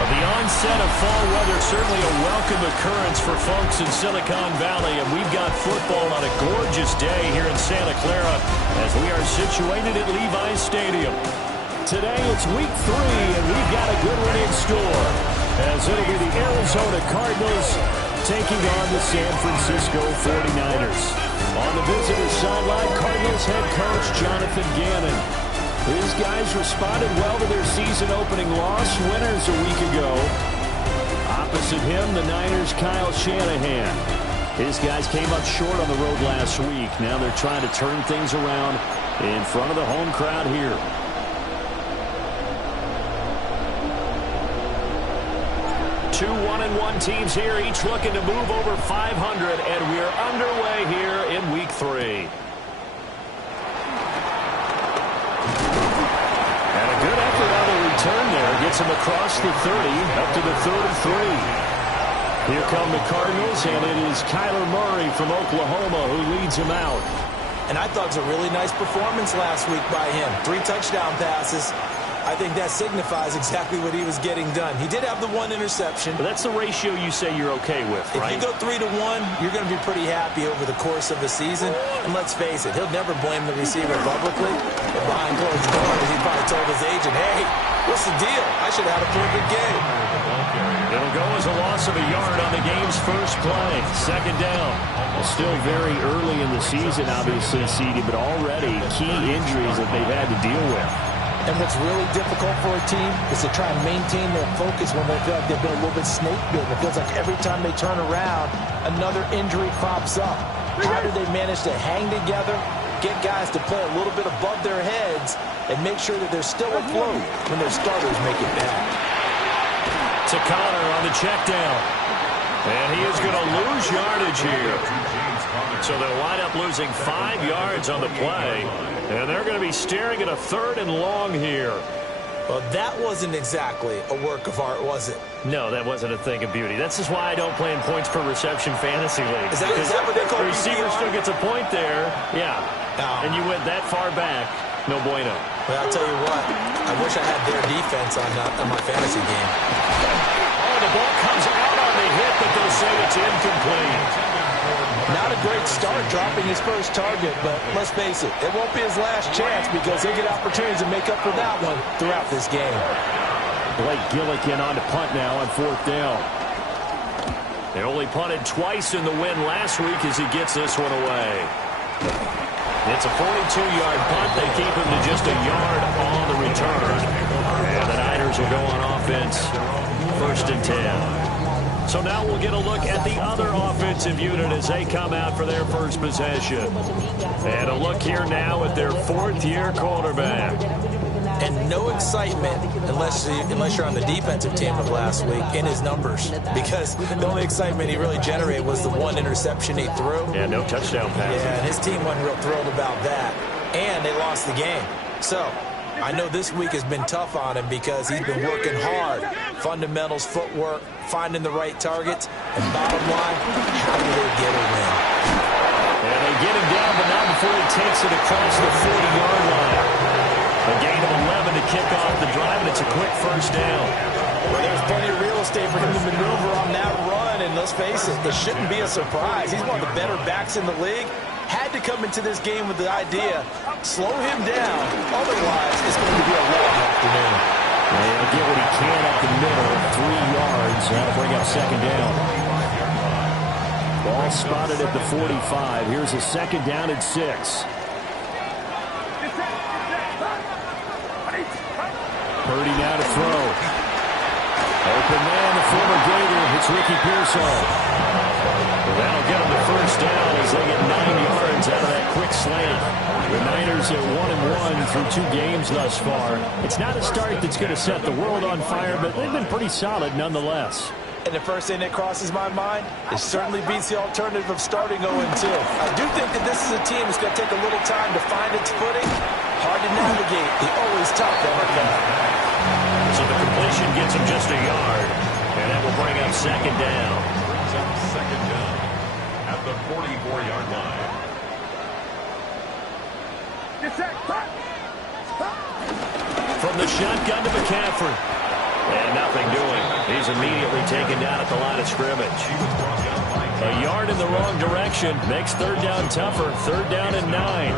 The onset of fall weather, certainly a welcome occurrence for folks in Silicon Valley, and we've got football on a gorgeous day here in Santa Clara as we are situated at Levi's Stadium. Today it's week 3, and we've got a good one in store, as it'll be the Arizona Cardinals taking on the San Francisco 49ers. On the visitor's sideline, Cardinals head coach Jonathan Gannon. His guys responded well to their season-opening loss, winners a week ago. Opposite him, the Niners' Kyle Shanahan. His guys came up short on the road last week. Now they're trying to turn things around in front of the home crowd here. Two 1-1 teams here, each looking to move over 500, and we're underway here in week 3. Turn there, gets him across the 30, up to the 33. Here come the Cardinals, and it is Kyler Murray from Oklahoma who leads him out. And I thought it was a really nice performance last week by him. 3 touchdown passes. I think that signifies exactly what he was getting done. He did have the 1 interception. But that's the ratio you say you're okay with, right? If you go 3-1, you're going to be pretty happy over the course of the season. And let's face it, he'll never blame the receiver publicly. But behind closed doors, he probably told his agent, hey, what's the deal? I should have had a perfect game. It'll go as a loss of a yard on the game's first play. Second down. Well, still very early in the season, obviously, CD, but already key injuries that they've had to deal with. And what's really difficult for a team is to try and maintain their focus when they feel like they've been a little bit snake-bitten. It feels like every time they turn around, another injury pops up. How do they manage to hang together, get guys to play a little bit above their heads, and make sure that they're still afloat when their starters make it back? To Connor on the check down. And he is going to lose yardage here. So they'll wind up losing 5 yards on the play. And they're going to be staring at a 3rd and long here. Well, that wasn't exactly a work of art, was it? No, that wasn't a thing of beauty. That's just why I don't play in points per reception fantasy league. Is that what they call the receiver still gets a point there. Yeah. Oh. And you went that far back. No bueno. Well, I'll tell you what. I wish I had their defense on my fantasy game. Oh, the ball comes out on the hit, but they'll say it's incomplete. Not a great start dropping his first target, but let's face it, it won't be his last chance because he'll get opportunities to make up for that one throughout this game. Blake Gillikin on to punt now on 4th down. They only punted twice in the win last week as he gets this one away. It's a 42-yard punt. They keep him to just a yard on the return. And the Niners will go on offense, 1st and 10. So now we'll get a look at the other offensive unit as they come out for their first possession. And a look here now at their 4th-year quarterback. And no excitement unless you're on the defensive team of last week in his numbers. Because the only excitement he really generated was the 1 interception he threw. Yeah, no touchdown pass. Yeah, and his team wasn't real thrilled about that. And they lost the game. So I know this week has been tough on him because he's been working hard. Fundamentals, footwork, finding the right targets. And bottom line, how do they get a win? And they get him down, but not before he takes it across the 40-yard line. A gain of 11 to kick off the drive, and it's a quick first down. Well, there's plenty of real estate for him to maneuver on that run, and let's face it, this shouldn't be a surprise. He's one of the better backs in the league. Had to come into this game with the idea, slow him down, otherwise it's going to be a long afternoon. He'll get what he can up the middle, 3 yards. That'll bring up 2nd down. Ball spotted at the 45. Here's a 2nd down and 6. Purdy now to throw. Open man, the former Gator. It's Ricky Pearsall. Well, that'll get him the 1st down as they get 9 yards out of that quick slant. The Niners are 1-1 through 2 games thus far. It's not a start that's going to set the world on fire, but they've been pretty solid nonetheless. And the first thing that crosses my mind, it certainly beats the alternative of starting 0-2. I do think that this is a team that's going to take a little time to find its footing. Hard to navigate. The always tough NFL. So the completion gets him just a yard. And that will bring up second down. Brings up second down at the 44-yard line. From the shotgun to McCaffrey. And nothing doing. He's immediately taken down at the line of scrimmage. A yard in the wrong direction makes third down tougher. Third down and 9.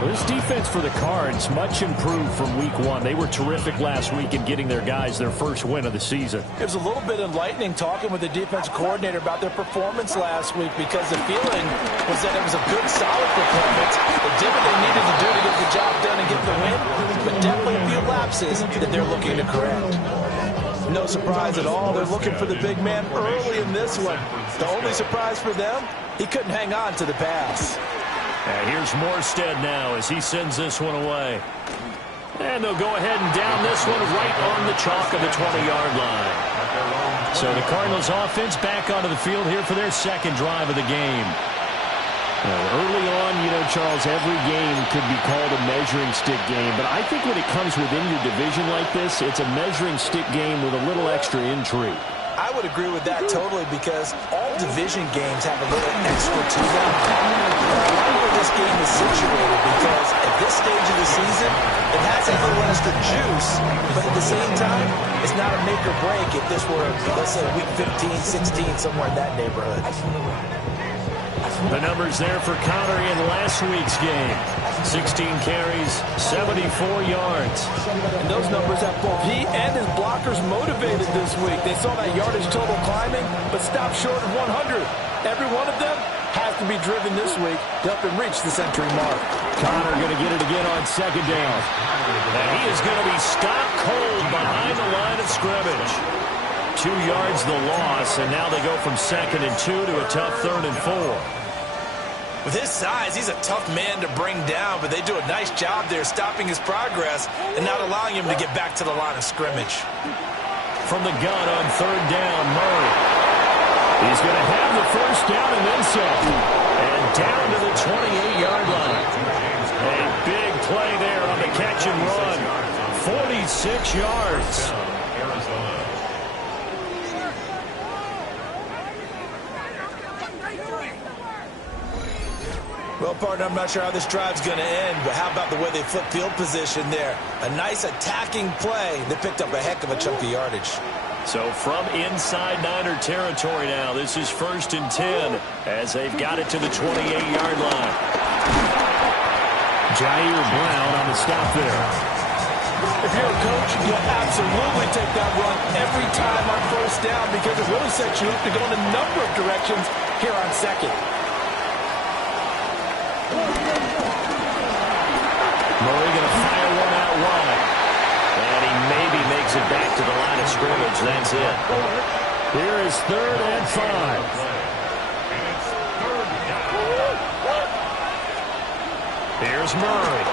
Well, this defense for the Cards, much improved from week 1. They were terrific last week in getting their guys their first win of the season. It was a little bit enlightening talking with the defensive coordinator about their performance last week because the feeling was that it was a good, solid performance. They did what they needed to do to get the job done and get the win, but definitely a few lapses that they're looking to correct. No surprise at all. They're looking for the big man early in this one. The only surprise for them, he couldn't hang on to the pass. And here's Morstead now as he sends this one away. And they'll go ahead and down this one right on the chalk of the 20-yard line. So the Cardinals offense back onto the field here for their second drive of the game. Early on, you know, Charles, every game could be called a measuring stick game. But I think when it comes within your division like this, it's a measuring stick game with a little extra intrigue. I would agree with that totally because all division games have a little extra to them. I like where this game is situated because at this stage of the season, it has a little extra juice, but at the same time, it's not a make or break if this were, let's say, week 15, 16, somewhere in that neighborhood. The numbers there for Connor in last week's game. 16 carries, 74 yards. And those numbers have both he and his blockers motivated this week. They saw that yardage total climbing, but stopped short of 100. Every one of them has to be driven this week to help him reach the century mark. Connor going to get it again on second down. And he is going to be stopped cold behind the line of scrimmage. 2 yards the loss, and now they go from 2nd and 2 to a tough 3rd and 4. With his size, he's a tough man to bring down, but they do a nice job there stopping his progress and not allowing him to get back to the line of scrimmage. From the gun on 3rd down, Murray. He's going to have the first down and then some. And down to the 28-yard line. A big play there on the catch and run. 46 yards. Well, partner, I'm not sure how this drive's going to end, but how about the way they flip field position there? A nice attacking play. They picked up a heck of a chunk of yardage. So from inside Niner territory now, this is 1st and 10 as they've got it to the 28-yard line. Jair Brown on the stop there. If you're a coach, you'll absolutely take that run every time on 1st down because it really sets you up to go in a number of directions here on 2nd. Murray going to fire one out wide. And he maybe makes it back to the line of scrimmage. That's it. Here is 3rd and 5. Here's Murray.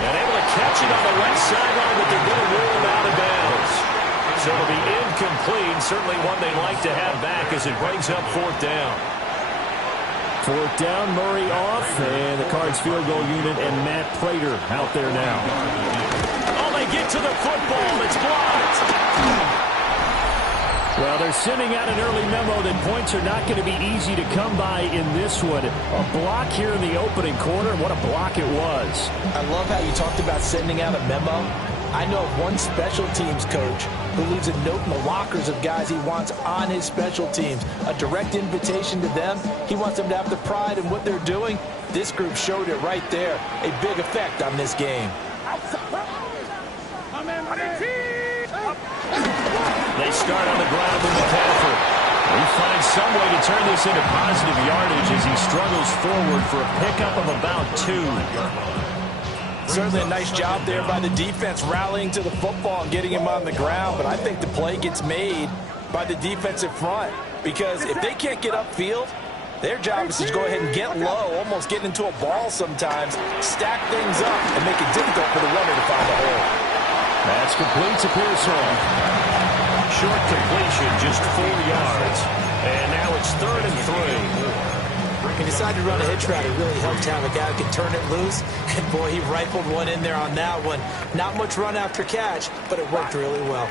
And able to catch it on the left sideline, but they're going to rule him out of bounds. So it'll be incomplete. Certainly one they'd like to have back as it brings up 4th down. 4th down, Murray off, and the Cards field goal unit and Matt Prater out there now. Oh, they get to the football. It's blocked. Well, they're sending out an early memo that points are not going to be easy to come by in this one. A block here in the opening quarter. What a block it was. I love how you talked about sending out a memo. I know of one special teams coach who leaves a note in the lockers of guys he wants on his special teams. A direct invitation to them. He wants them to have the pride in what they're doing. This group showed it right there. A big effect on this game. They start on the ground with McCaffrey. He finds some way to turn this into positive yardage as he struggles forward for a pickup of about 2. Certainly a nice job there by the defense rallying to the football and getting him on the ground, but I think the play gets made by the defensive front because if they can't get upfield, their job is to go ahead and get low, almost get into a ball sometimes, stack things up, and make it difficult for the runner to find a hole. That's complete to Pearson. Short completion, just 4 yards. And now it's 3rd and 3. He decided to run a hitch route. It really helped to have a guy who can turn it loose. And, boy, he rifled one in there on that one. Not much run after catch, but it worked really well.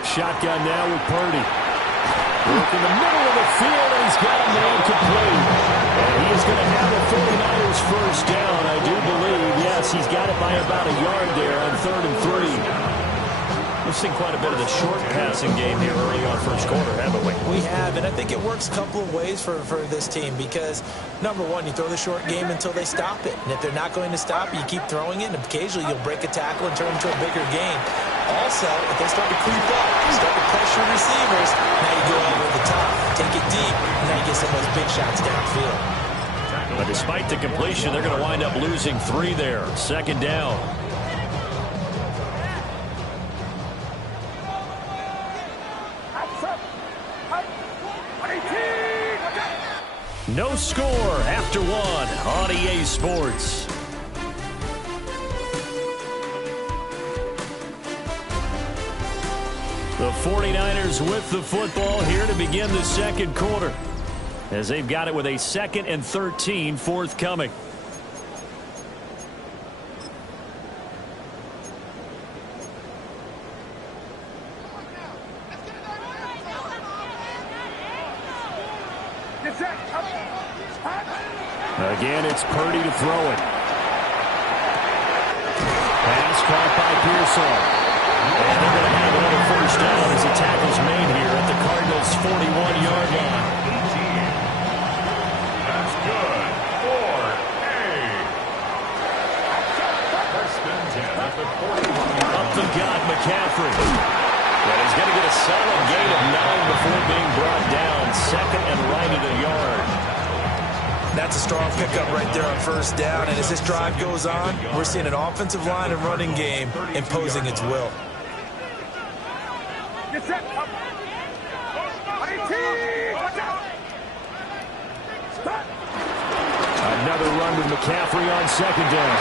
Shotgun now with Purdy. Look in the middle of the field, and he's got a man complete. And he is going to have the 49ers first down, I do believe. Yes, he's got it by about a yard there on 3rd and 3. We've seen quite a bit of the short passing game here early on first quarter, haven't we? We have, and I think it works a couple of ways for this team because, number one, you throw the short game until they stop it. And if they're not going to stop it, you keep throwing it, and occasionally you'll break a tackle and turn it into a bigger game. Also, if they start to creep up, start to pressure receivers, now you go over the top, take it deep, and now you get some of those big shots downfield. But despite the completion, they're going to wind up losing 3 there. 2nd down. No score after 1 on EA Sports. The 49ers with the football here to begin the 2nd quarter, as they've got it with a 2nd and 13 forthcoming. Again, it's Purdy to throw it. Pass caught by Pearson. And they're going to have another first down as the tackle's made here at the Cardinals' 41-yard line. That's good. 4A. First and 10 at the 41. Up the gut, McCaffrey. And he's going to get a solid gain of 9 before being brought down. 2nd and right at a yard. That's a strong pickup right there on first down. And as this drive goes on, we're seeing an offensive line and running game imposing its will. Another run with McCaffrey on 2nd down.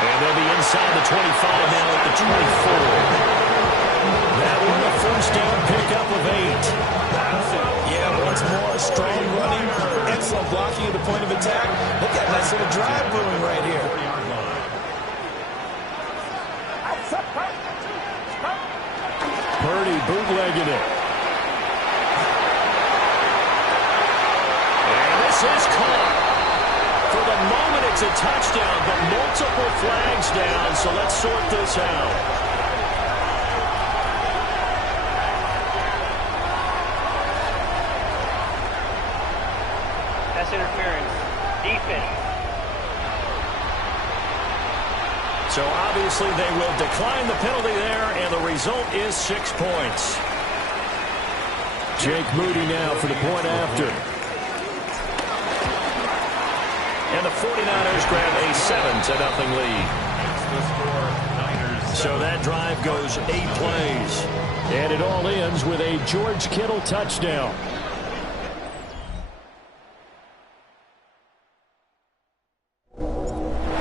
And they'll be inside the 25 now at the 24. That one a first down pickup of 8. Yeah, once more, strong running, excellent blocking at the point of attack. Look at that nice little drive brewing right here. Purdy bootlegging it. And this is caught. For the moment, it's a touchdown, but multiple flags down, so let's sort this out. Interference. Defense. So obviously they will decline the penalty there, and the result is 6 points. Jake Moody now for the point after. And the 49ers grab a 7-0 lead. So that drive goes 8 plays. And it all ends with a George Kittle touchdown.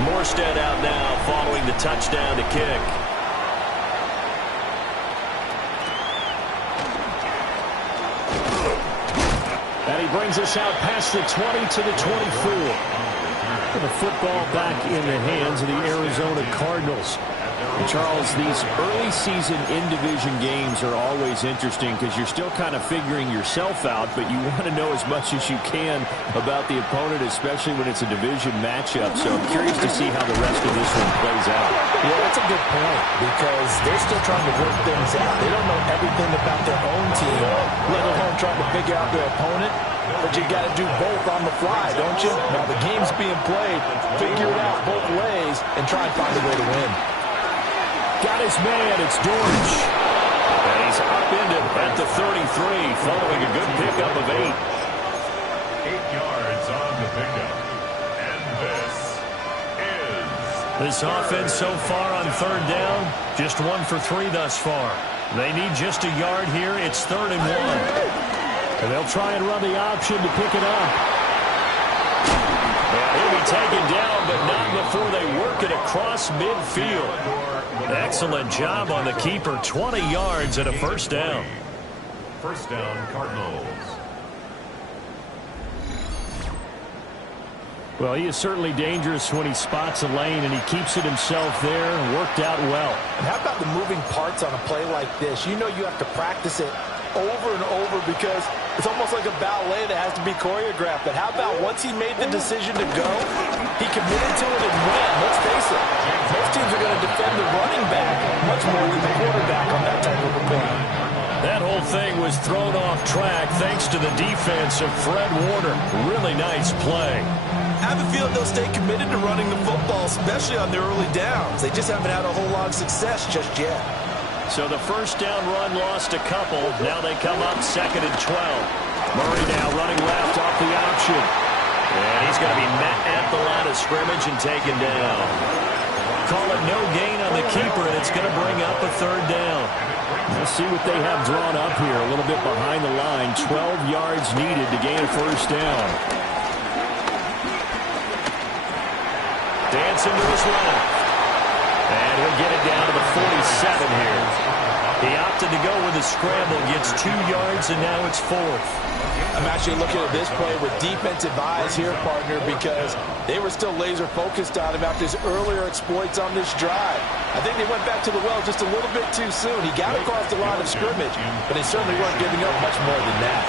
Morstead out now following the touchdown to kick. And he brings us out past the 20 to the 24. And the football back in the hands of the Arizona Cardinals. And Charles, these early season in-division games are always interesting because you're still kind of figuring yourself out, but you want to know as much as you can about the opponent, especially when it's a division matchup. So I'm curious to see how the rest of this one plays out. Yeah, that's a good point because they're still trying to work things out. They don't know everything about their own team, let alone trying to figure out their opponent. But you got to do both on the fly, don't you? Now the game's being played, figure it out both ways, and try and find a way to win. Got his man, it's Dortch. And he's upended at the 33, following a good pickup of 8. 8 yards on the pickup. And this offense so far on 3rd down, just 1 for 3 thus far. They need just a yard here. It's 3rd and 1. And they'll try and run the option to pick it up. He'll be taken down, but not before they work it across midfield. Excellent job on the keeper. 20 yards and a first down. First down, Cardinals. Well, he is certainly dangerous when he spots a lane, and he keeps it himself there and worked out well. And how about the moving parts on a play like this? You know you have to practice it over and over because it's almost like a ballet that has to be choreographed. But how about once he made the decision to go, he committed to it and went. Let's face it, most teams are going to defend the running back much more than the quarterback on that type of a play. That whole thing was thrown off track thanks to the defense of Fred Warner. Really nice play. I have a feeling they'll stay committed to running the football, especially on their early downs. They just haven't had a whole lot of success just yet. So the first down run lost a couple. Now they come up 2nd and 12. Murray now running left off the option. And he's going to be met at the line of scrimmage and taken down. Call it no gain on the keeper, and it's going to bring up a 3rd down. Let's see what they have drawn up here. A little bit behind the line. 12 yards needed to gain a first down. Dancing to his left. And he'll get it down to the 47 here. He opted to go with a scramble, gets 2 yards, and now it's 4th. I'm actually looking at this play with defensive eyes here, partner, because they were still laser focused on him after his earlier exploits on this drive. I think they went back to the well just a little bit too soon. He got across the line of scrimmage, but they certainly weren't giving up much more than that.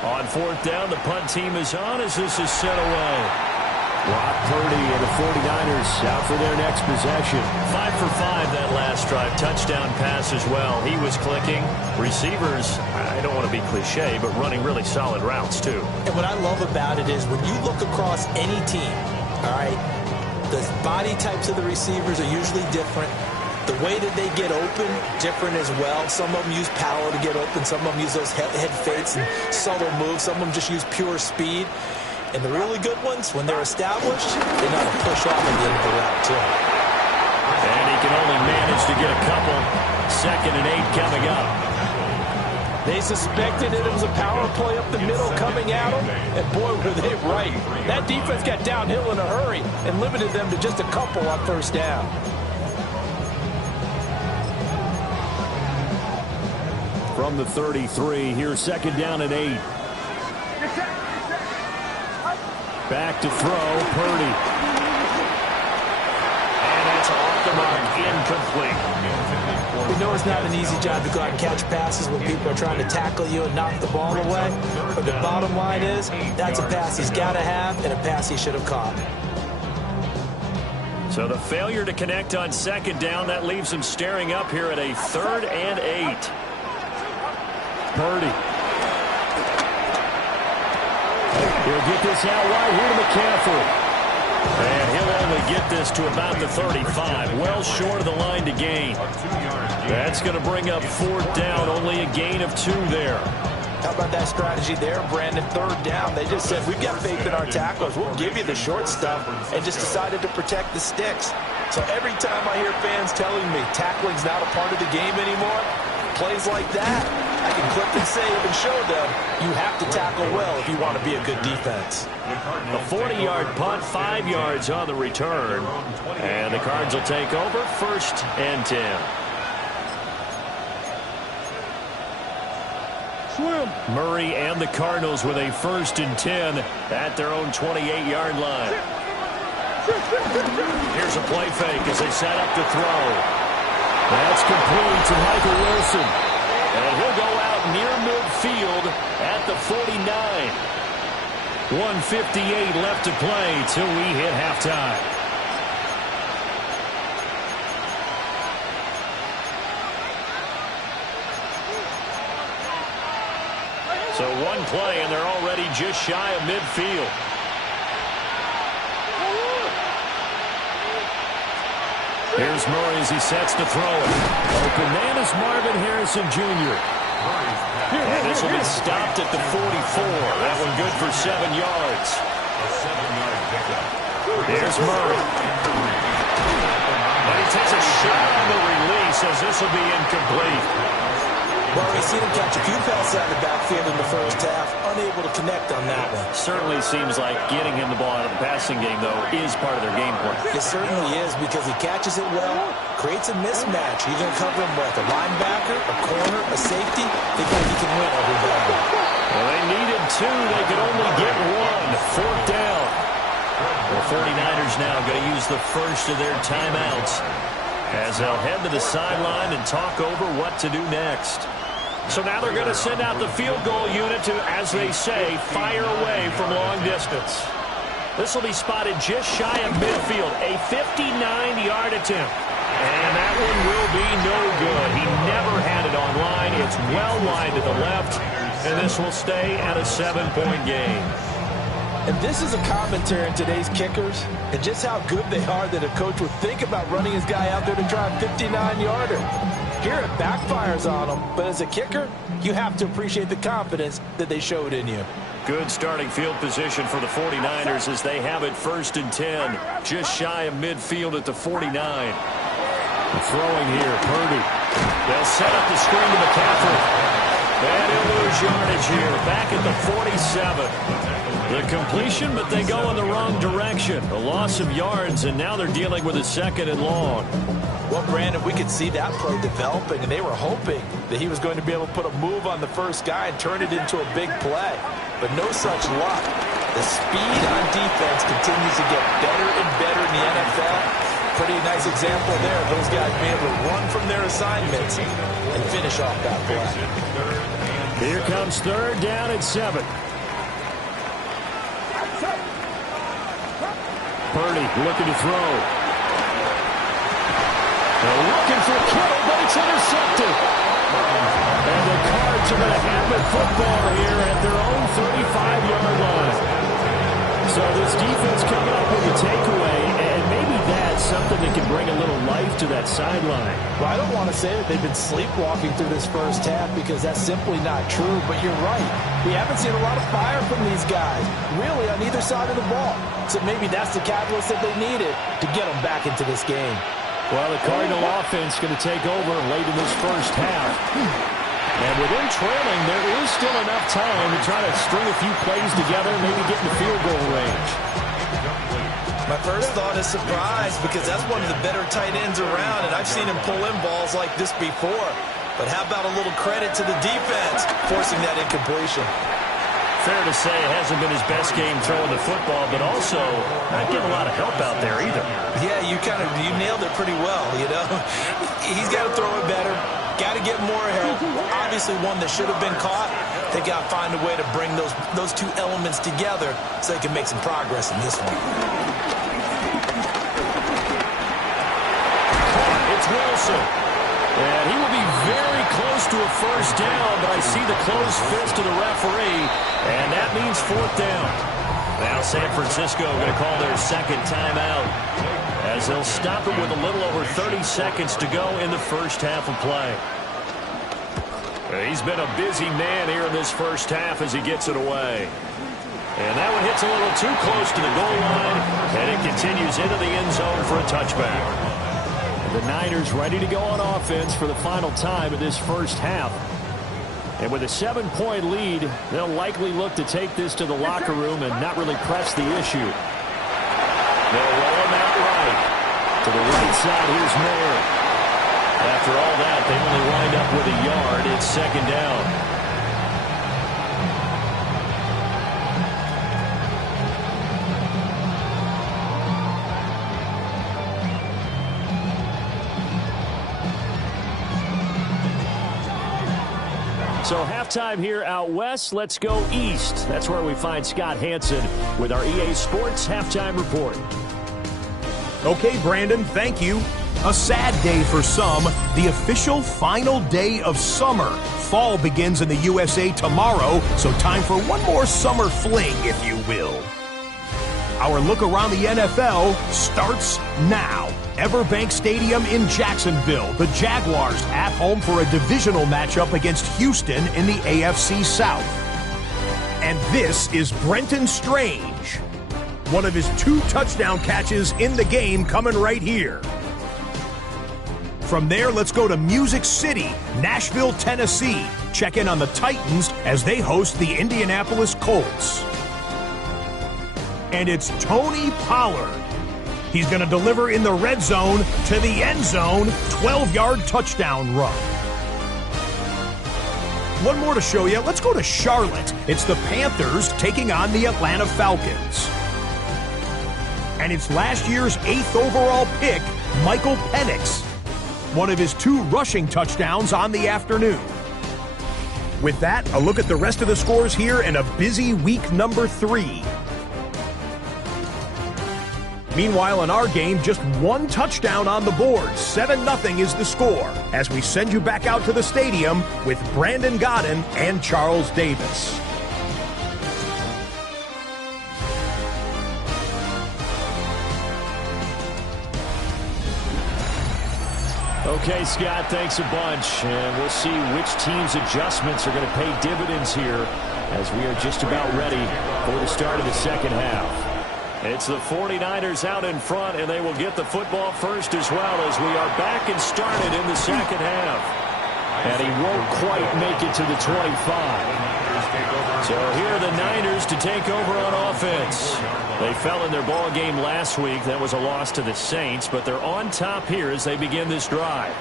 On 4th down, the punt team is on as this is sent away. Brock Purdy and the 49ers out for their next possession. 5 for 5 that last drive. Touchdown pass as well. He was clicking. Receivers, I don't want to be cliche, but running really solid routes too. And what I love about it is when you look across any team, all right, the body types of the receivers are usually different. The way that they get open, different as well. Some of them use power to get open. Some of them use those head fakes and subtle moves. Some of them just use pure speed. And the really good ones, when they're established, they know how to push off at the end of the route, too. And he can only manage to get a couple. 2nd and 8 coming up. They suspected it was a power play up the middle coming at them, and boy, were they right. That defense got downhill in a hurry and limited them to just a couple on 1st down. From the 33, here's 2nd down and 8. Back to throw, Purdy. And it's off the mark, incomplete. We know it's not an easy job to go out and catch passes when people are trying to tackle you and knock the ball away. But the bottom line is, that's a pass he's got to have and a pass he should have caught. So the failure to connect on 2nd down, that leaves him staring up here at a 3rd and 8. Purdy. He'll get this out wide here to McCaffrey. And he'll only get this to about the 35. Well short of the line to gain. That's going to bring up 4th down. Only a gain of 2 there. How about that strategy there, Brandon? 3rd down. They just said, we've got faith in our tacklers. We'll give you the short stuff, and just decided to protect the sticks. So every time I hear fans telling me tackling's not a part of the game anymore, plays like that, I can clip and save and show them you have to tackle well if you want to be a good defense. A 40-yard punt, 5 yards on the return. And the Cards will take over 1st and 10. Murray and the Cardinals with a 1st and 10 at their own 28-yard line. Here's a play fake as they set up to throw. That's complete to Michael Wilson. And he'll go out near midfield at the 49. 1:58 left to play till we hit halftime. So one play, and they're already just shy of midfield. Here's Murray as he sets to throw it. Open man is Marvin Harrison Jr. And this will be stopped at the 44. That one good for 7 yards. Here's Murray. And he takes a shot on the release as this will be incomplete. Well, we've seen him catch a few passes out of the backfield in the first half, unable to connect on that one. Certainly seems like getting him the ball out of the passing game, though, is part of their game plan. It certainly is, because he catches it well, creates a mismatch. He's going to cover him with a linebacker, a corner, a safety. They think he can win every battle. Well, they needed two. They could only get one. Fourth down. The 49ers now going to use the first of their timeouts as they'll head to the sideline and talk over what to do next. So now they're going to send out the field goal unit to, as they say, fire away from long distance. This will be spotted just shy of midfield, a 59-yard attempt. And that one will be no good. He never had it on line. It's well wide to the left, and this will stay at a 7-point game. And this is a commentary on today's kickers and just how good they are that a coach would think about running his guy out there to try a 59-yarder. Here it backfires on him, but as a kicker, you have to appreciate the confidence that they showed in you. Good starting field position for the 49ers as they have it 1st and 10, just shy of midfield at the 49. Throwing here, Purdy. They'll set up the screen to McCaffrey. And he'll lose yardage here, back at the 47. The completion, but they go in the wrong direction. A loss of yards, and now they're dealing with a 2nd and long. Well, Brandon, we could see that play developing, and they were hoping that he was going to be able to put a move on the first guy and turn it into a big play. But no such luck. The speed on defense continues to get better and better in the NFL. Pretty nice example there. Those guys being able to run from their assignments and finish off that play. Here comes 3rd down and 7. Purdy looking to throw. They're looking for Kittle, but it's intercepted. And the Cards are going to have the football here at their own 35-yard line. So this defense coming up with a takeaway, and maybe that's something that can bring a little life to that sideline. Well, I don't want to say that they've been sleepwalking through this first half, because that's simply not true, but you're right. We haven't seen a lot of fire from these guys, really, on either side of the ball. So maybe that's the catalyst that they needed to get them back into this game. Well, the Cardinal offense going to take over late in this first half. And with them trailing, there is still enough time to try to string a few plays together, maybe get in the field goal range. My first thought is surprise, because that's one of the better tight ends around, and I've seen him pull in balls like this before. But how about a little credit to the defense forcing that incompletion? Fair to say it hasn't been his best game throwing the football, but also not getting a lot of help out there either. Yeah, you nailed it pretty well, you know. He's got to throw it better, got to get more help. Obviously one that should have been caught. They got to find a way to bring those two elements together so they can make some progress in this one. It's Wilson. And he will be very close to a first down, but I see the closed fist of the referee, and that means 4th down. Now San Francisco going to call their 2nd timeout as they'll stop it with a little over 30 seconds to go in the first half of play. He's been a busy man here in this first half as he gets it away. And that one hits a little too close to the goal line, and it continues into the end zone for a touchback. The Niners ready to go on offense for the final time of this first half. And with a 7-point lead, they'll likely look to take this to the locker room and not really press the issue. They'll roll him out right. To the right side, here's Mayer. After all that, they only wind up with a yard. It's 2nd down. So halftime here out west. Let's go east. That's where we find Scott Hansen with our EA Sports Halftime Report. Okay, Brandon, thank you. A sad day for some, the official final day of summer. Fall begins in the USA tomorrow, so time for one more summer fling, if you will. Our look around the NFL starts now. Everbank Stadium in Jacksonville. The Jaguars at home for a divisional matchup against Houston in the AFC South. And this is Brenton Strange. One of his 2 touchdown catches in the game coming right here. From there, let's go to Music City, Nashville, Tennessee. Check in on the Titans as they host the Indianapolis Colts. And it's Tony Pollard. He's going to deliver in the red zone to the end zone, 12-yard touchdown run. One more to show you. Let's go to Charlotte. It's the Panthers taking on the Atlanta Falcons. And it's last year's 8th overall pick, Michael Penix. One of his 2 rushing touchdowns on the afternoon. With that, a look at the rest of the scores here in a busy week number 3. Meanwhile, in our game, just 1 touchdown on the board. 7-0 is the score as we send you back out to the stadium with Brandon Godden and Charles Davis. Okay, Scott, thanks a bunch. And we'll see which team's adjustments are going to pay dividends here as we are just about ready for the start of the second half. It's the 49ers out in front, and they will get the football first as well as we are back and started in the second half. And he won't quite make it to the 25. So here are the Niners to take over on offense. They fell in their ball game last week. That was a loss to the Saints, but they're on top here as they begin this drive.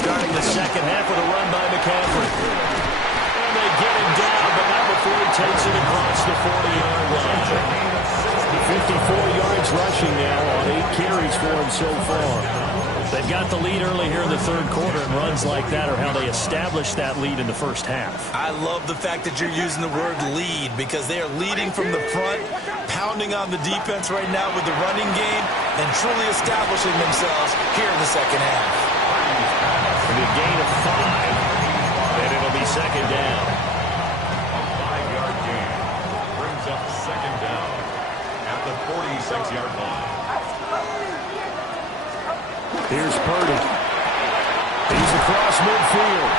Starting the second half with a run by McCaffrey. And they get him down, but not before he takes it across the 40-yard line. 54 yards rushing now on 8 carries for him so far. They've got the lead early here in the third quarter, and runs like that are how they establish that lead in the first half. I love the fact that you're using the word lead because they are leading from the front, pounding on the defense right now with the running game, and truly establishing themselves here in the second half. A gain of 5, and it'll be second down. A 5-yard gain brings up second down at the 46-yard line. Here's Purdy. He's across midfield.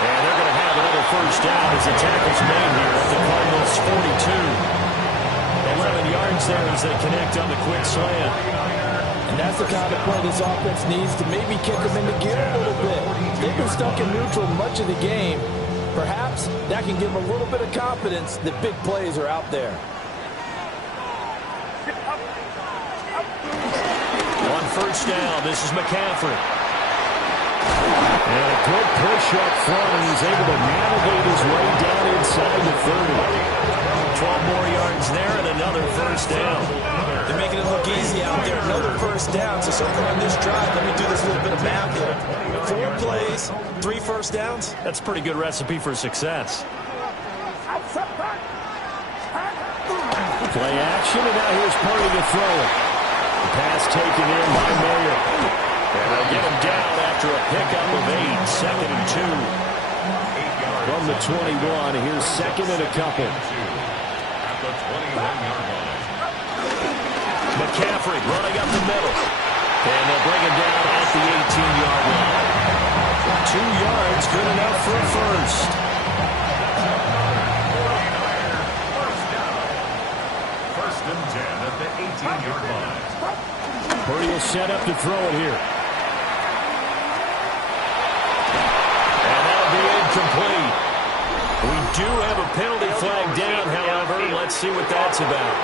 And they're going to have another first down as the tackle's made here at the Cardinals' 42. 11 yards there as they connect on the quick slant. And that's the kind of play this offense needs to maybe kick them into gear a little bit. They've been stuck in neutral much of the game. Perhaps that can give them a little bit of confidence that big plays are out there. On first down, this is McCaffrey. And a good push up front, and he's able to navigate his way down inside the 30. 12 more yards there and another first down. They're making it look easy out there. Another first down. So certainly on this drive, let me do this little bit of math here. 4 plays, 3 first downs. That's a pretty good recipe for success. Play action, and now here's Purdy to throw it. The pass taken in by Mayer. And they'll get him down after a pickup of 8. Second and 2. From the 21, here's second and a couple. At the 21-yard line. McCaffrey running up the middle. And they'll bring him down at the 18-yard line. 2 yards, good enough for a first. First and 10 at the 18-yard line. Purdy will set up to throw it here. And that'll be incomplete. We do have a penalty flag down, however. Let's see what that's about.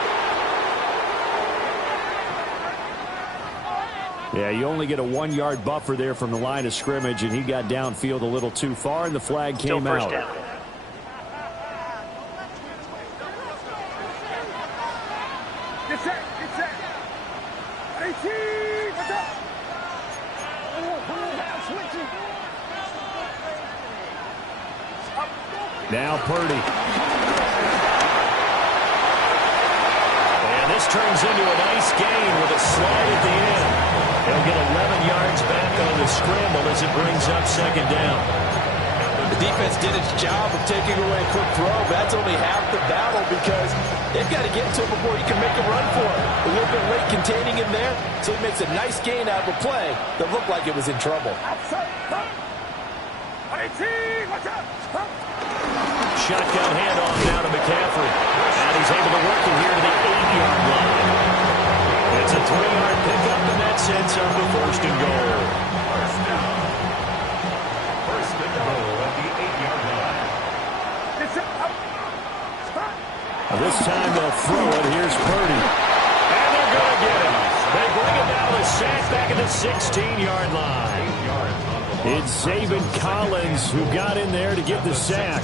Yeah, you only get a 1-yard buffer there from the line of scrimmage, and he got downfield a little too far, and the flag came out. Down. Now Purdy. And this turns into a nice gain with a slide at the end. He'll get 11 yards back on the scramble as it brings up second down. The defense did its job of taking away a quick throw. That's only half the battle because they've got to get to him before he can make a run for it. A little bit late containing him there, so he makes a nice gain out of a play that looked like it was in trouble. shotgun handoff now to McCaffrey. And he's able to work it here to the 8-yard line. It's a 3-yard pickup, and that sets up a 1st and goal. First down. 1st and goal at the 8-yard line. This time they'll throw it. Here's Purdy. And they're going to get him. They bring him down with a sack back at the 16-yard line. It's Zaven Collins who got in there to get the sack.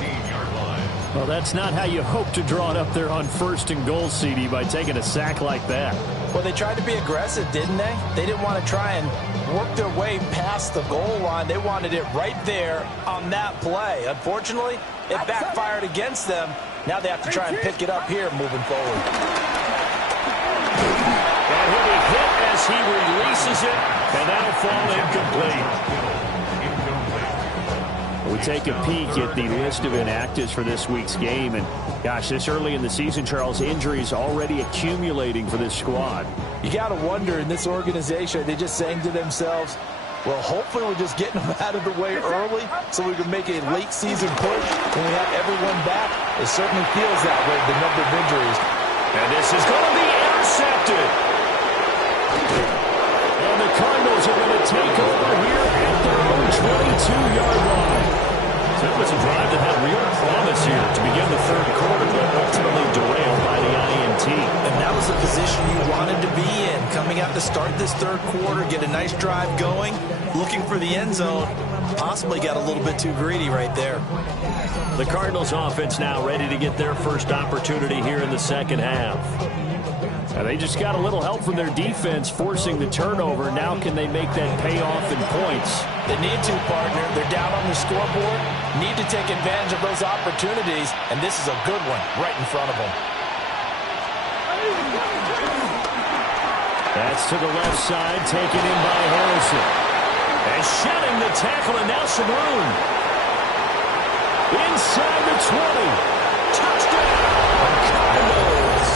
Well, that's not how you hope to draw it up there on 1st and goal, CD, by taking a sack like that. Well, they tried to be aggressive, didn't they? They didn't want to try and work their way past the goal line. They wanted it right there on that play. Unfortunately, it backfired against them. Now they have to try and pick it up here moving forward. And he'll be hit as he releases it, and that'll fall incomplete. We take a peek at the list of inactives for this week's game, and gosh, this early in the season, Charles, injuries already accumulating for this squad. You got to wonder, in this organization, they're just saying to themselves, well, hopefully we're just getting them out of the way early so we can make a late season push when we have everyone back. It certainly feels that way, the number of injuries. And this is going to be intercepted. And the Cardinals are going to take over here at their own 22-yard line. So it was a drive that had real promise here to begin the 3rd quarter, but ultimately derailed by the INT. And that was the position you wanted to be in, coming out to start this 3rd quarter, get a nice drive going, looking for the end zone. Possibly got a little bit too greedy right there. The Cardinals offense now ready to get their first opportunity here in the 2nd half. And they just got a little help from their defense forcing the turnover. Now can they make that pay off in points? They need to, partner. They're down on the scoreboard. Need to take advantage of those opportunities. And this is a good one right in front of them. That's to the left side, taken in by Harrison. And shedding the tackle, and now some room. Inside the 20. Touchdown! Cardinals!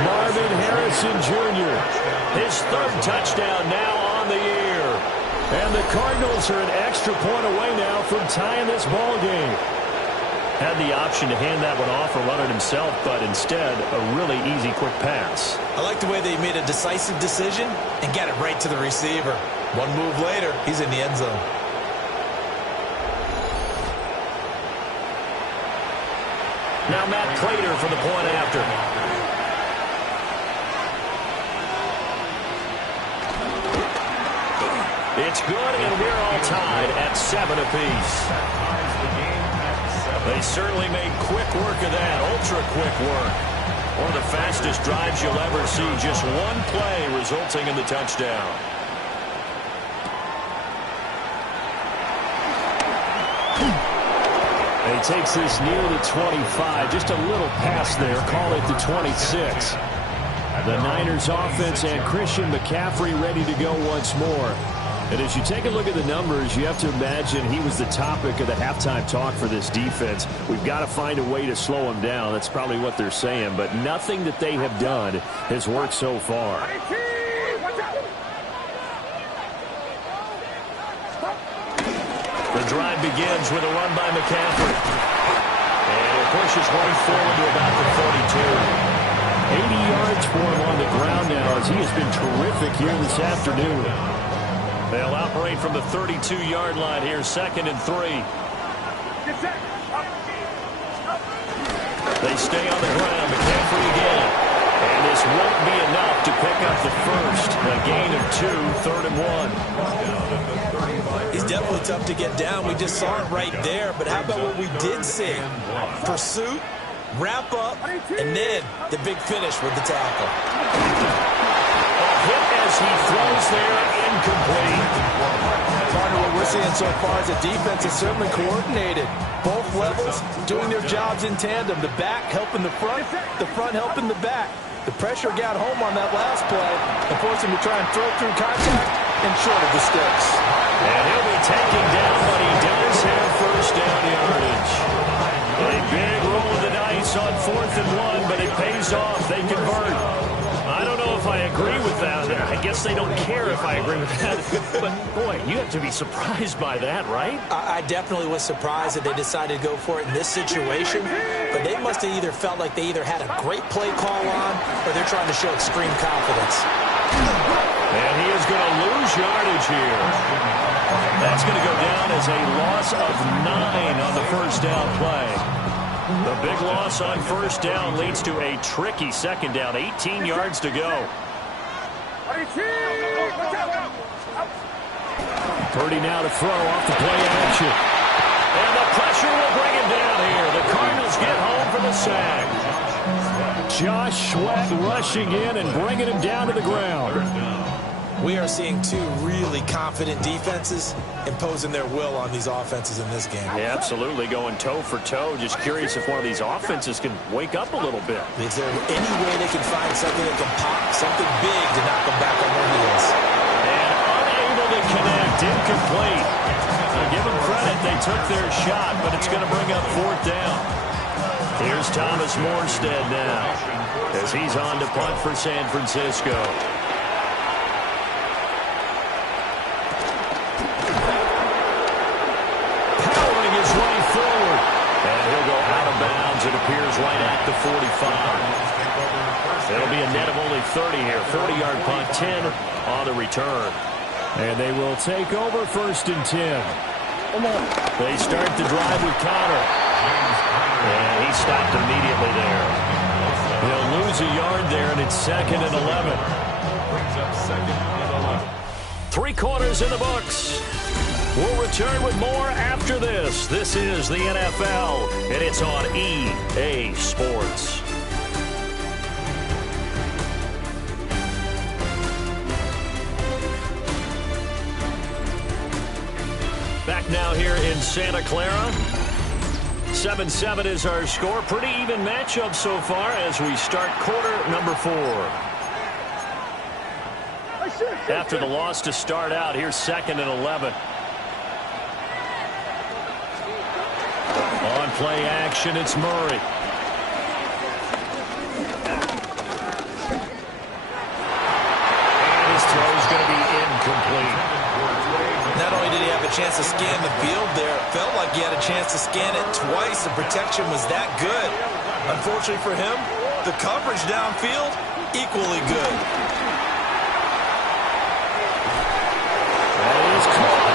Marvin Harrison Jr. His 3rd touchdown now on the year. And the Cardinals are an extra point away now from tying this ball game. Had the option to hand that one off or run it himself, but instead a really easy quick pass. I like the way they made a decisive decision and got it right to the receiver. One move later, he's in the end zone. Now Matt Prater for the point after. It's good, and we're all tied at 7 apiece. They certainly made quick work of that, ultra-quick work. One of the fastest drives you'll ever see, just one play resulting in the touchdown. And he takes this near the 25, just a little pass there, call it the 26. The Niners offense and Christian McCaffrey ready to go once more. And as you take a look at the numbers, you have to imagine he was the topic of the halftime talk for this defense. We've got to find a way to slow him down. That's probably what they're saying. But nothing that they have done has worked so far. The drive begins with a run by McCaffrey. And it pushes one forward to about the 42. 80 yards for him on the ground now as he has been terrific here this afternoon. They'll operate from the 32-yard line here, 2nd and 3. They stay on the ground. McCaffrey again. And this won't be enough to pick up the first. A gain of 2, 3rd and 1. He's definitely tough to get down. We just saw it right there. But how about what we did see? Pursuit, wrap up, and then the big finish with the tackle. Hit as he throws there, incomplete. Partner, what we're seeing so far is a defense is certainly coordinated. Both levels doing their jobs in tandem. The back helping the front helping the back. The pressure got home on that last play and forced him to try and throw through contact and short of the sticks. And he'll be taken down, but he does have first down yardage. A big roll of the dice on 4th and 1, but it pays off. They convert. I don't know if I agree with that. I guess they don't care if I agree with that. But, boy, you have to be surprised by that, right? I definitely was surprised that they decided to go for it in this situation. But they must have either felt like they either had a great play call on or they're trying to show extreme confidence. And he is going to lose yardage here. That's going to go down as a loss of 9 on the first down play. The big loss on first down leads to a tricky second down. 18 yards to go. Purdy now to throw off the play action. And the pressure will bring him down here. The Cardinals get home for the sack. Josh Sweat rushing in and bringing him down to the ground. We are seeing two really confident defenses imposing their will on these offenses in this game. Yeah, absolutely, going toe for toe. Just curious if one of these offenses can wake up a little bit. Is there any way they can find something that can pop, something big to knock them back on their heels? And unable to connect, incomplete. Now, give them credit, they took their shot, but it's going to bring up fourth down. Here's Thomas Morstead now as he's on to punt for San Francisco. It appears right at the 45. It'll be a net of only 30 here. 40-yard punt, 10 on the return. And they will take over 1st and 10. They start the drive with Connor. And he stopped immediately there. They'll lose a yard there, and it's 2nd and 11. Brings up 2nd and 11. 3 quarters in the books. We'll return with more after this. This is the NFL, and it's on EA Sports. Back now here in Santa Clara. 7-7 is our score. Pretty even matchup so far as we start quarter number 4. After the loss to start out, here's 2nd and 11. On play action, it's Murray. And his throw is going to be incomplete. Not only did he have a chance to scan the field there, it felt like he had a chance to scan it twice. The protection was that good. Unfortunately for him, the coverage downfield, equally good. That is caught.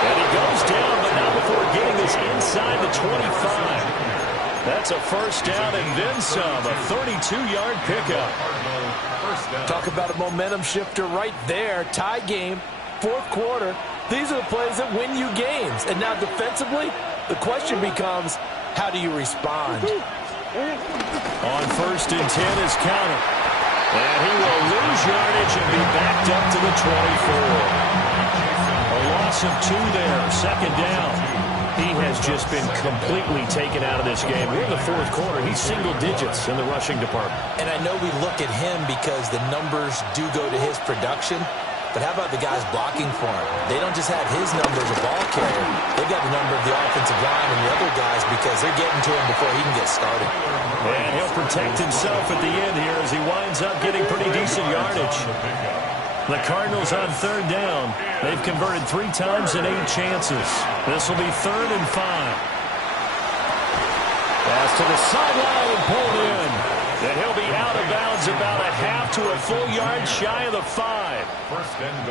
And he goes down, but not before getting this inside the 25. That's a first down and then some. A 32-yard pickup. Talk about a momentum shifter right there. Tie game, 4th quarter. These are the plays that win you games. And now defensively, the question becomes, how do you respond? On 1st and 10 is Connor. And he will lose yardage and be backed up to the 24. A loss of 2 there, 2nd down. He has just been completely taken out of this game. We're in the 4th quarter. He's single digits in the rushing department. And I know we look at him because the numbers do go to his production. But how about the guys blocking for him? They don't just have his number as a ball carrier. They've got the number of the offensive line and the other guys because they're getting to him before he can get started. And he'll protect himself at the end here as he winds up getting pretty decent yardage. The Cardinals on 3rd down. They've converted 3 times in 8 chances. This will be 3rd and 5. Pass to the sideline and pulled in. And he'll be out of bounds about a half to a full yard shy of the 5.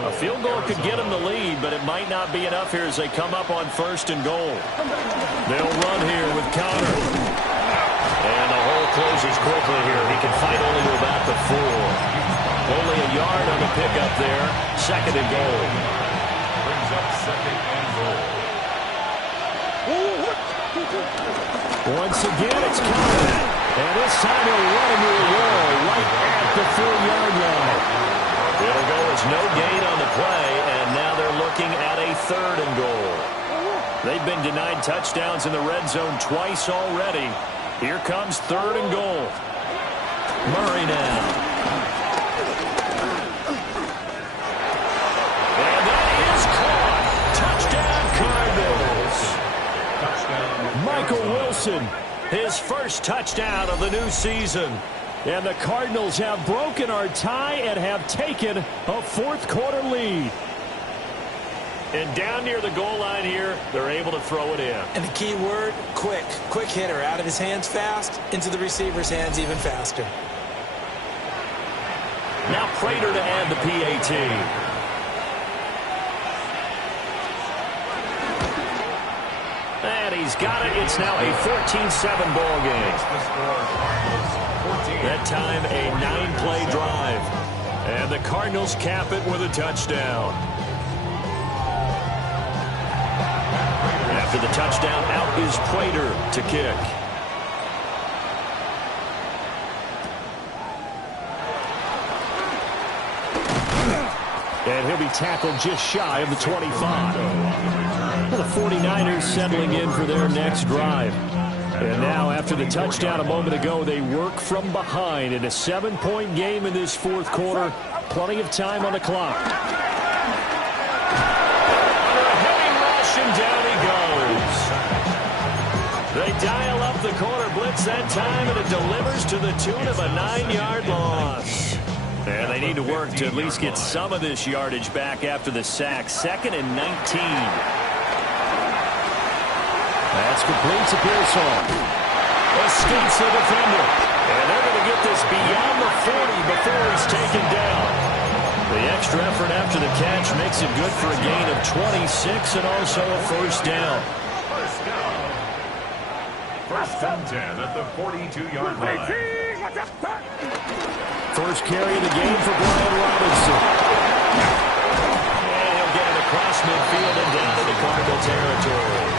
A field goal could get him the lead, but it might not be enough here as they come up on 1st and goal. They'll run here with Connor. And the hole closes quickly here. He can fight only to about the 4. Only a yard on the pickup there. 2nd and goal. Brings up 2nd and goal. Once again, it's Connor. And this time he'll run into a wall right at the 4-yard line. It'll go as no gain on the play, and now they're looking at a 3rd and goal. They've been denied touchdowns in the red zone twice already. Here comes 3rd and goal. Murray now. And that is caught. Touchdown, Cardinals. Touchdown. Michael Wilson, his first touchdown of the new season. And the Cardinals have broken our tie and have taken a fourth-quarter lead. And down near the goal line here, they're able to throw it in. And the key word, quick. Quick hitter. Out of his hands fast, into the receiver's hands even faster. Now Prater to add the PAT. And he's got it. It's now a 14-7 ball game. That time a 9-play drive. And the Cardinals cap it with a touchdown. After the touchdown, out is Prater to kick. And he'll be tackled just shy of the 25. The 49ers settling in for their next drive. And now, after the touchdown a moment ago, they work from behind in a 7-point game in this fourth quarter. Plenty of time on the clock. And down he goes. They dial up the corner blitz that time, and it delivers to the tune of a 9-yard loss. And they need to work to at least get some of this yardage back after the sack. 2nd and 19. That's complete to Pearson. Escapes the defender. And they're going to get this beyond the 40 before he's taken down. The extra effort after the catch makes it good for a gain of 26 and also a first down. First and 10 at the 42-yard line. First carry of the game for Brian Robinson. And he'll get it across midfield and down into Cardinal territory.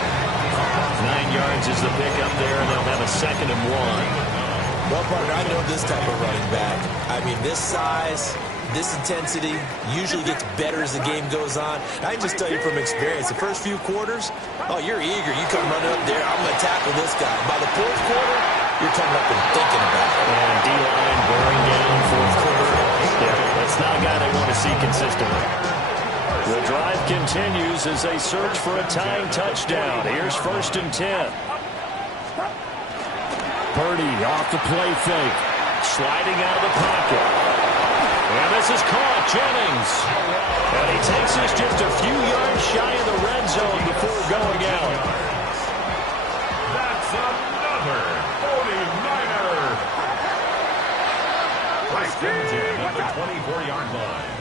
9 yards is the pickup there, and they'll have a 2nd and 1. Well, partner, I know this type of running back. I mean, this size, this intensity usually gets better as the game goes on. I can just tell you from experience, the first few quarters, oh, you're eager. You come running up there, I'm going to tackle this guy. By the fourth quarter, you're coming up and thinking about it. And D-line bearing down fourth quarter. Yeah, that's not a guy they want to see consistently. The drive continues as they search for a tying touchdown. Here's 1st and 10. Purdy off the play fake. Sliding out of the pocket. And this is caught. Jennings. And he takes us just a few yards shy of the red zone before going out. That's another 49er. First and 10 at the 24-yard line.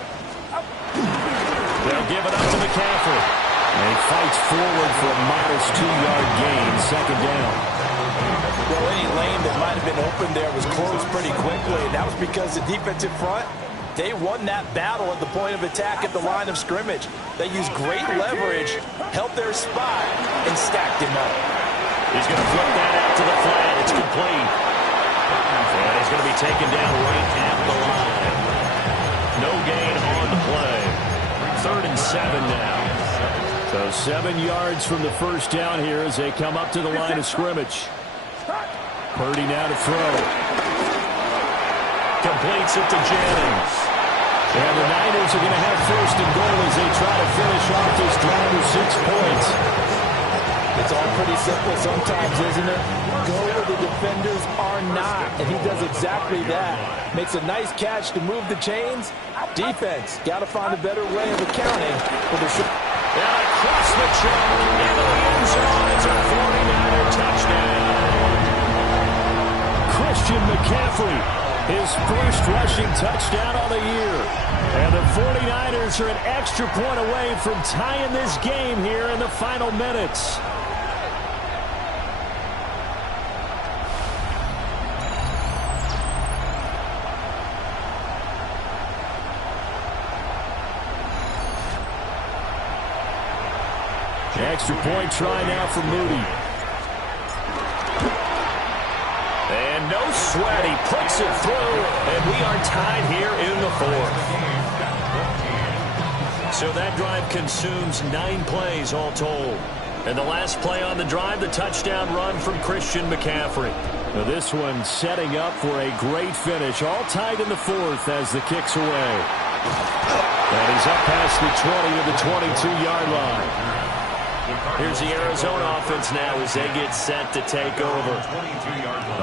They'll give it up to McCaffrey. And he fights forward for a modest 2-yard gain. 2nd down. Well, any lane that might have been open there was closed pretty quickly. And that was because the defensive front, they won that battle at the point of attack at the line of scrimmage. They used great leverage, held their spot, and stacked him up. He's going to flip that out to the flat. It's complete. And he's going to be taken down right at the line. No gain on the play. 3rd and 7 now. So 7 yards from the first down here as they come up to the line of scrimmage. Purdy now to throw. Completes it to Jennings. And the Niners are going to have 1st and goal as they try to finish off this drive with 6 points. It's all pretty simple sometimes, isn't it? Go where the defenders are not, and he does exactly that. Makes a nice catch to move the chains. Defense, got to find a better way of accounting for the shot. And across the track into the end zone. It's a 49er touchdown. Christian McCaffrey, his first rushing touchdown on the year. And the 49ers are an extra point away from tying this game here in the final minutes. Extra point try now for Moody. And no sweat. He puts it through, and we are tied here in the 4th. So that drive consumes 9 plays all told. And the last play on the drive, the touchdown run from Christian McCaffrey. Now this one setting up for a great finish. All tied in the 4th as the kick's away. And he's up past the 20 of the 22-yard line. Here's the Arizona offense now as they get set to take over.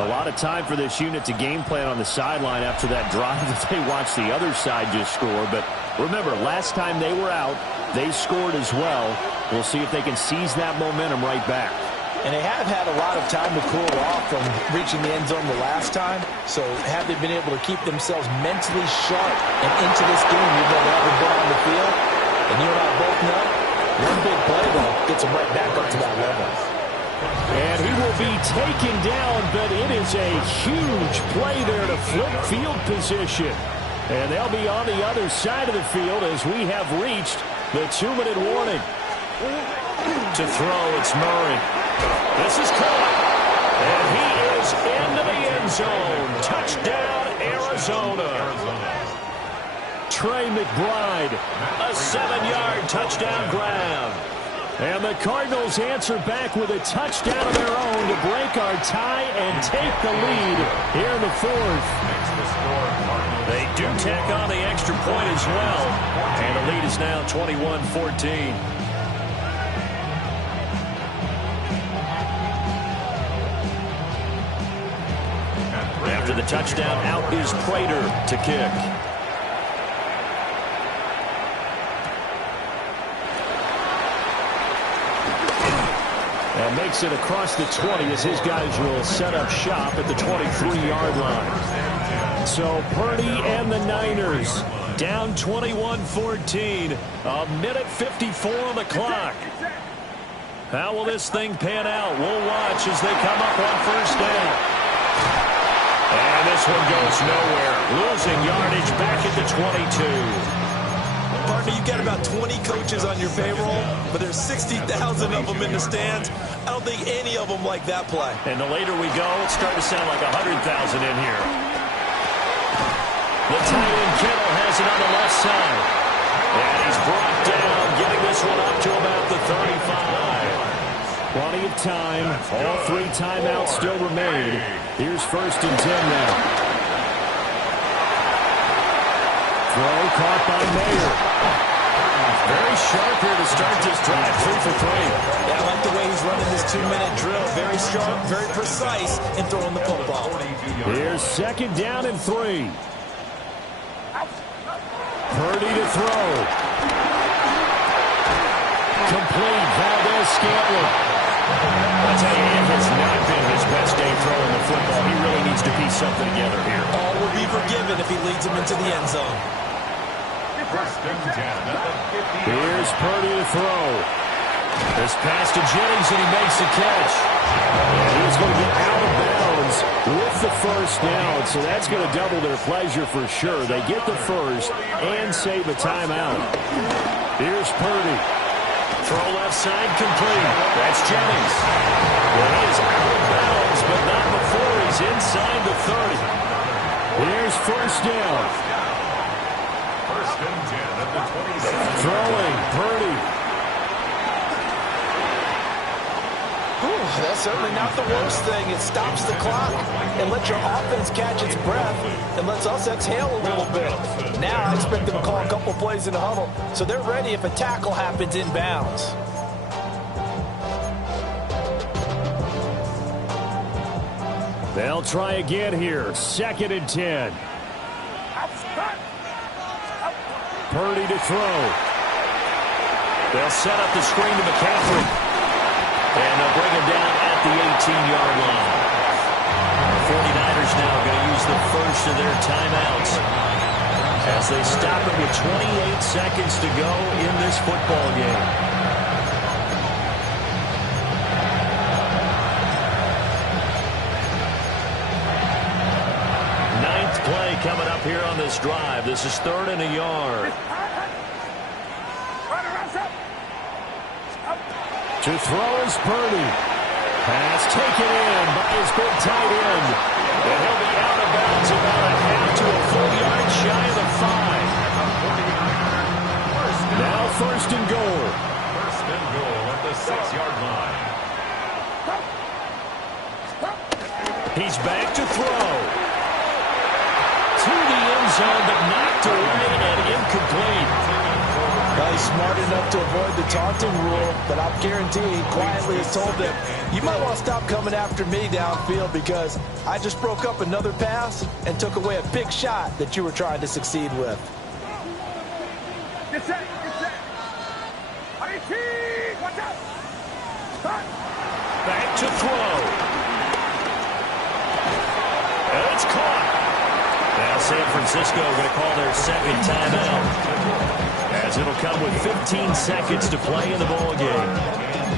A lot of time for this unit to game plan on the sideline after that drive that they watched the other side just score. But remember, last time they were out, they scored as well. We'll see if they can seize that momentum right back. And they have had a lot of time to cool off from reaching the end zone the last time. So have they been able to keep themselves mentally sharp and into this game, even though they haven't been on the field? And you and I both know, one big play, though, gets them right back up to that level. And he will be taken down, but it is a huge play there to flip field position. And they'll be on the other side of the field as we have reached the 2-minute warning. To throw, it's Murray. This is caught. And he is into the end zone. Touchdown, Arizona. Trey McBride, a 7-yard touchdown grab. And the Cardinals answer back with a touchdown of their own to break our tie and take the lead here in the fourth. They do tack on the extra point as well. And the lead is now 21-14. After the touchdown, out is Prater to kick. And makes it across the 20 as his guys will set up shop at the 23-yard line. So Purdy and the Niners down 21-14. A minute 54 on the clock. How will this thing pan out? We'll watch as they come up on first down. And this one goes nowhere. Losing yardage back at the 22. Partner, you got about 20 coaches on your payroll, but there's 60,000 of them in the stands. I don't think any of them like that play. And the later we go, it's starting to sound like 100,000 in here. The tight end Kittle has it on the left side. And he's brought down, getting this one up to about the 35. Plenty of time. All 3 timeouts still remain. Here's 1st and 10 now. Throw caught by Mayer. Very sharp here to start this drive. 3 for 3. Yeah, I like the way he's running this 2-minute drill. Very sharp, very precise in throwing the football. Here's 2nd down and 3. Purdy to throw. Complete. Valdez-Scantling. I'll tell you, it has not been his best day throwing the football. He really needs to piece something together here. All will be forgiven if he leads them into the end zone. Here's Purdy to throw. This pass to Jennings, and he makes the catch. And he's going to get out of bounds with the first down, so that's going to double their pleasure for sure. They get the first and save a timeout. Here's Purdy. Throw left side complete. That's Jennings. Well, he is out of bounds, but not before he's inside the 30. Here's 1st down. 1st and 10 at the 27. Throwing, Purdy. That's certainly not the worst thing. It stops the clock and lets your offense catch its breath and lets us exhale a little bit. Now I expect them to call a couple plays in the huddle so they're ready if a tackle happens inbounds. They'll try again here. 2nd and 10. Purdy to throw. They'll set up the screen to McCaffrey. And they'll bring him down at the 18-yard line. The 49ers now going to use the first of their timeouts as they stop it with 28 seconds to go in this football game. Ninth play coming up here on this drive. This is 3rd and a yard. To throw is Purdy. Pass taken in by his big tight end. And he'll be out of bounds about a half to a full yard shy of the 5. Now 1st and goal. 1st and goal at the 6-yard line. He's back to throw. To the end zone, but knocked away and incomplete. He's smart enough to avoid the taunting rule, but I'll guarantee he quietly has told them, you might want to stop coming after me downfield because I just broke up another pass and took away a big shot that you were trying to succeed with. Get set, get set. IT, watch out. Back to throw. And it's caught. Now San Francisco going to call their second timeout, as it'll come with 15 seconds to play in the ball game.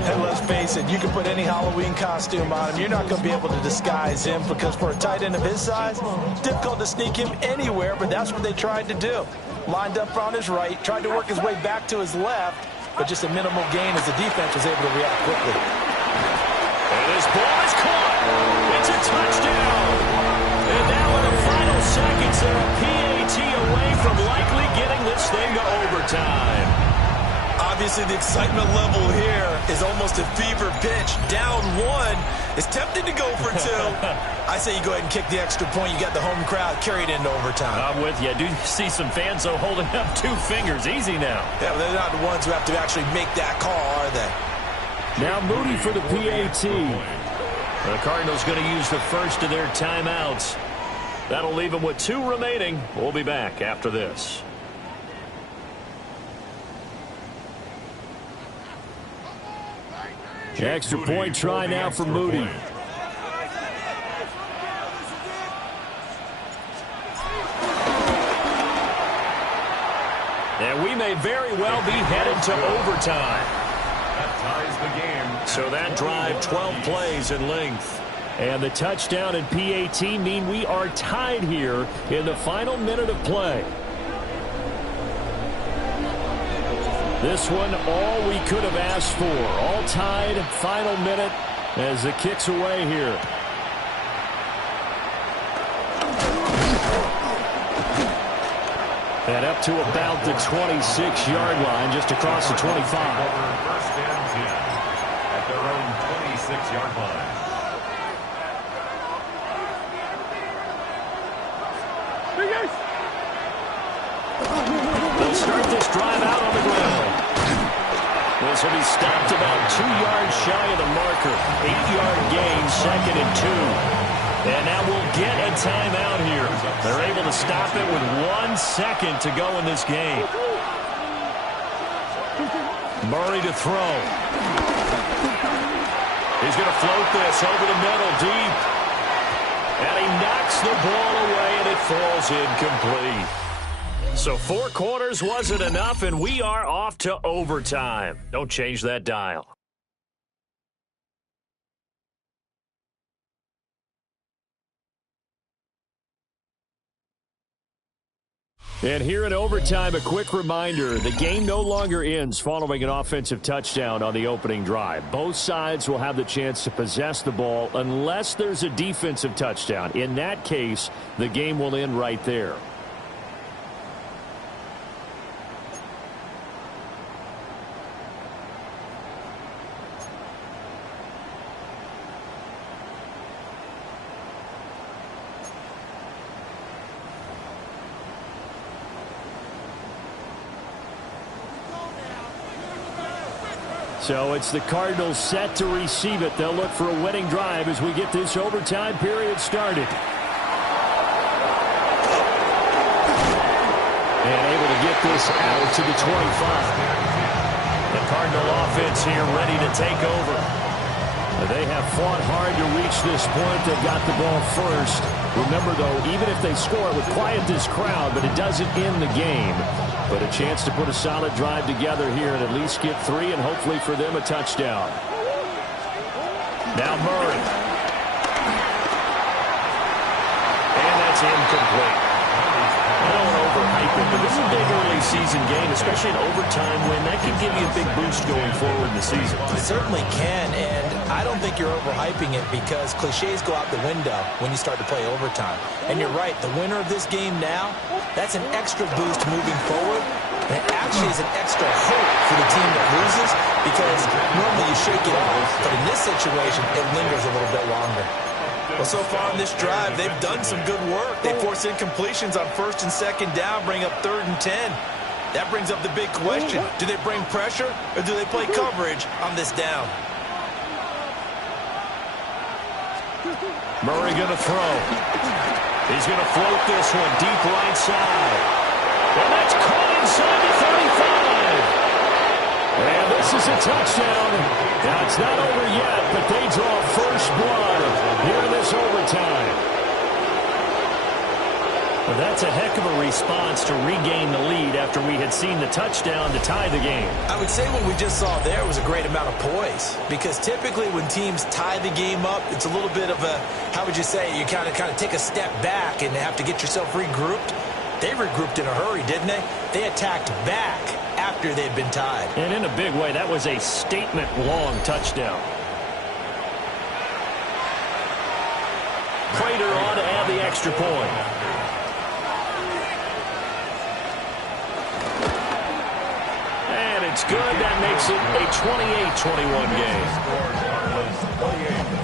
And let's face it, you can put any Halloween costume on him. You're not going to be able to disguise him because for a tight end of his size, difficult to sneak him anywhere, but that's what they tried to do. Lined up on his right, tried to work his way back to his left, but just a minimal gain as the defense was able to react quickly. And his ball is caught. It's a touchdown. And now in the final seconds, they're a PAT away from likely getting this thing to overtime. Obviously, the excitement level here is almost a fever pitch. Down one. It's tempting to go for two. I say you go ahead and kick the extra point. You got the home crowd carried into overtime. I'm with you. I do see some fans, though, holding up 2 fingers. Easy now. Yeah, but they're not the ones who have to actually make that call, are they? Now Moody for the PAT. The Cardinals going to use the first of their timeouts. That'll leave them with 2 remaining. We'll be back after this. Extra point try now for Moody. And we may very well be headed to overtime. That ties the game. So that drive, 12 plays in length. And the touchdown and PAT mean we are tied here in the final minute of play. This one, all we could have asked for. All tied, final minute as the kick's away here. And up to about the 26-yard line, just across the 25. First and 10 at their own 26-yard line. They'll start this drive out on the ground. This will be stopped about 2 yards shy of the marker. 8-yard gain, 2nd and 2. And now we'll get a timeout here. They're able to stop it with 1 second to go in this game. Murray to throw. He's going to float this over the middle, deep. And he knocks the ball away, and it falls incomplete. So 4 quarters wasn't enough, and we are off to overtime. Don't change that dial. And here in overtime, a quick reminder, the game no longer ends following an offensive touchdown on the opening drive. Both sides will have the chance to possess the ball unless there's a defensive touchdown. In that case, the game will end right there. So it's the Cardinals set to receive it. They'll look for a winning drive as we get this overtime period started. And able to get this out to the 25. The Cardinal offense here ready to take over. They have fought hard to reach this point. They've got the ball first. Remember, though, even if they score, it would quiet this crowd, but it doesn't end the game. But a chance to put a solid drive together here and at least get 3 and hopefully for them a touchdown. Now Murray. And that's incomplete. I don't want to overhype it, but this is a big early season game, especially in overtime win. That can give you a big boost going forward in the season. It certainly can, and I don't think you're overhyping it because cliches go out the window when you start to play overtime. And you're right, the winner of this game now, that's an extra boost moving forward. And it actually is an extra hope for the team that loses because normally you shake it off, but in this situation, it lingers a little bit longer. Well, so far on this drive, they've done some good work. They force incompletions on 1st and 2nd down, bring up 3rd and 10. That brings up the big question. Do they bring pressure or do they play coverage on this down? Murray going to throw. He's going to float this one deep right side. And that's caught inside the 35. And this is a touchdown. Now, it's not over yet, but they draw first blood here in this overtime. Well, that's a heck of a response to regain the lead after we had seen the touchdown to tie the game. I would say what we just saw there was a great amount of poise, because typically when teams tie the game up, it's a little bit of a, how would you say, you kind of take a step back and have to get yourself regrouped. They regrouped in a hurry, didn't they? They attacked back after they'd been tied. And in a big way, that was a statement-long touchdown. Prater on to add the extra point. And it's good. That makes it a 28-21 game.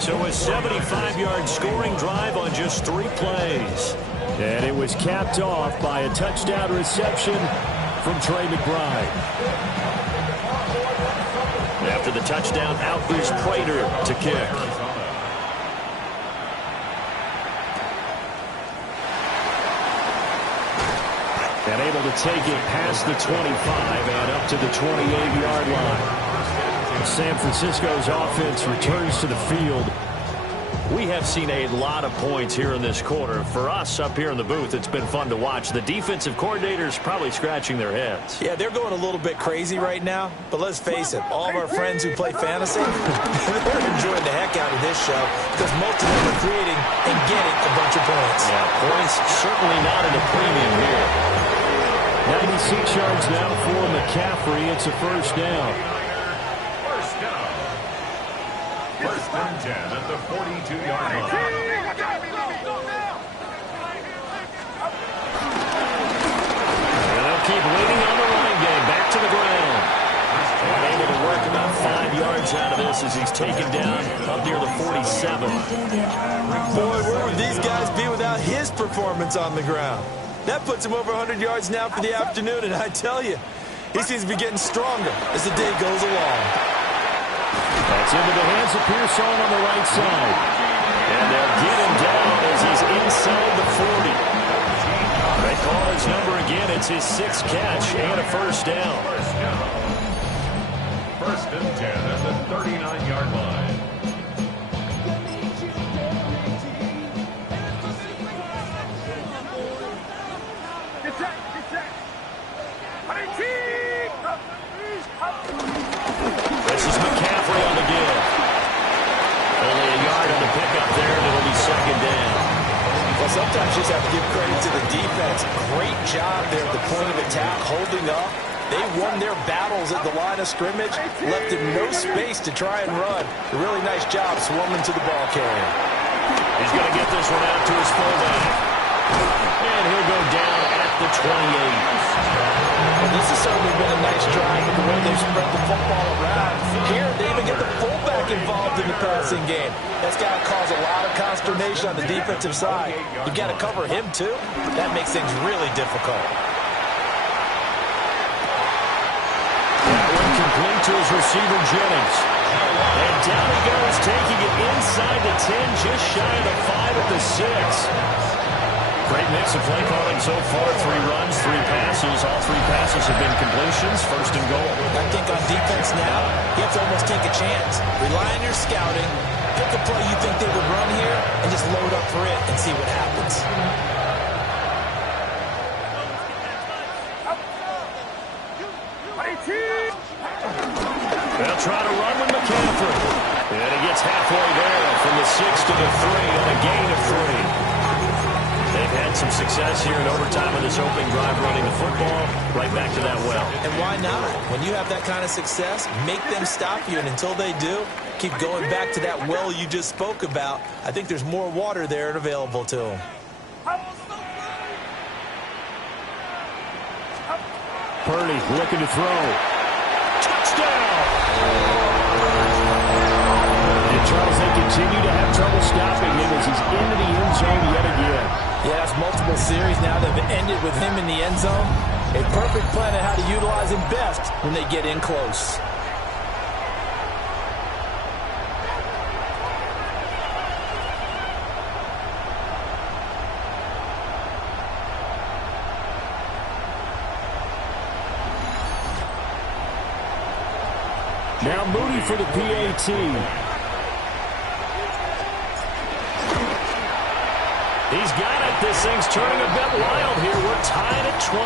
So a 75-yard scoring drive on just 3 plays. And it was capped off by a touchdown reception from Trey McBride. After the touchdown, out is Prater to kick. And able to take it past the 25 and up to the 28-yard line. San Francisco's offense returns to the field. We have seen a lot of points here in this quarter. For us up here in the booth, it's been fun to watch. The defensive coordinators probably scratching their heads. Yeah, they're going a little bit crazy right now. But let's face it, all of our friends who play fantasy, they're enjoying the heck out of this show because most of them are creating and getting a bunch of points. Yeah, points certainly not at a premium here. 96 yards now for McCaffrey. It's a first down. First and 10 at the 42-yard line. And they'll keep leaning on the running game. Back to the ground. Able to work about 5 yards out of this as he's taken down up near the 47. Boy, where would these guys be without his performance on the ground? That puts him over 100 yards now for the afternoon, and I tell you, he seems to be getting stronger as the day goes along. That's into the hands of Pearson on the right side. And they'll get him down as he's inside the 40. They call his number again. It's his 6th catch and a first down. First and 10 at the 39-yard line. This is McCaffrey on the give. Only a yard on the pickup there, and it'll be second down. Well, sometimes you just have to give credit to the defense. Great job there at the point of attack, holding up. They won their battles at the line of scrimmage, left him no space to try and run. A really nice job swarming to the ball carrier. He's going to get this one out to his fullback. And he'll go down at the 28. Well, this has certainly been a nice drive with the way they've spread the football around. Here, they even get the fullback involved in the passing game. That's got to cause a lot of consternation on the defensive side. You've got to cover him, too. That makes things really difficult. That one complete to his receiver, Jennings. And down he goes, taking it inside the 10, just shy of the 5 at the 6. Great mix of play calling so far. 3 runs, 3 passes. All 3 passes have been completions. First and goal. I think on defense now, you have to almost take a chance. Rely on your scouting. Pick a play you think they would run here and just load up for it and see what happens. They'll try to run with McCaffrey. And he gets halfway there from the 6 to the 3 on a gain of 3. They've had some success here in overtime of this opening drive running the football right back to that well. And why not? When you have that kind of success, make them stop you. And until they do, keep going back to that well you just spoke about. I think there's more water there and available to them. Purdy looking to throw. Touchdown! Charles, they continue to have trouble stopping him as he's into the end zone yet again. Yeah, that's multiple series now that have ended with him in the end zone. A perfect plan on how to utilize him best when they get in close. Now Moody for the PAT. He's got it. This thing's turning a bit wild here. We're tied at 28.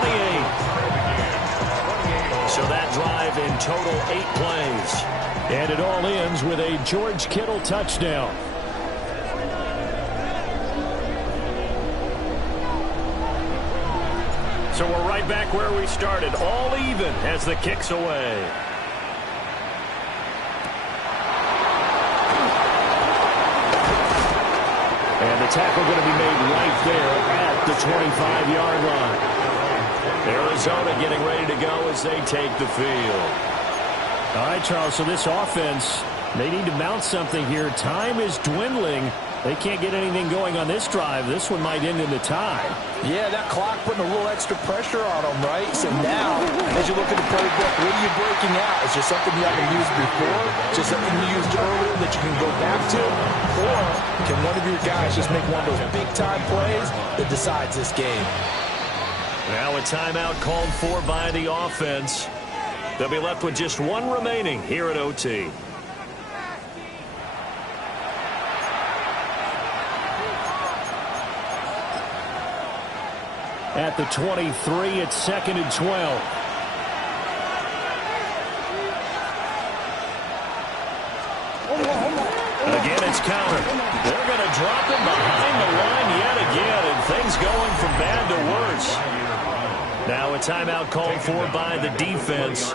So that drive in total 8 plays. And it all ends with a George Kittle touchdown. So we're right back where we started. All even as the kick's away. And the tackle going to be made right there at the 25-yard line. Arizona getting ready to go as they take the field. All right, Charles, so this offense, they need to mount something here. Time is dwindling. They can't get anything going on this drive. This one might end in a tie. Yeah, that clock putting a little extra pressure on them, right? So now, as you look at the playbook, what are you breaking out? Is there something you haven't used before? Just something you used earlier that you can go back to? Or can one of your guys just make one of those big-time plays that decides this game? Now a timeout called for by the offense. They'll be left with just one remaining here at OT. At the 23, it's 2nd and 12. Again, it's counter. They're going to drop him behind the line yet again, and things going from bad to worse. Now a timeout called for by the defense.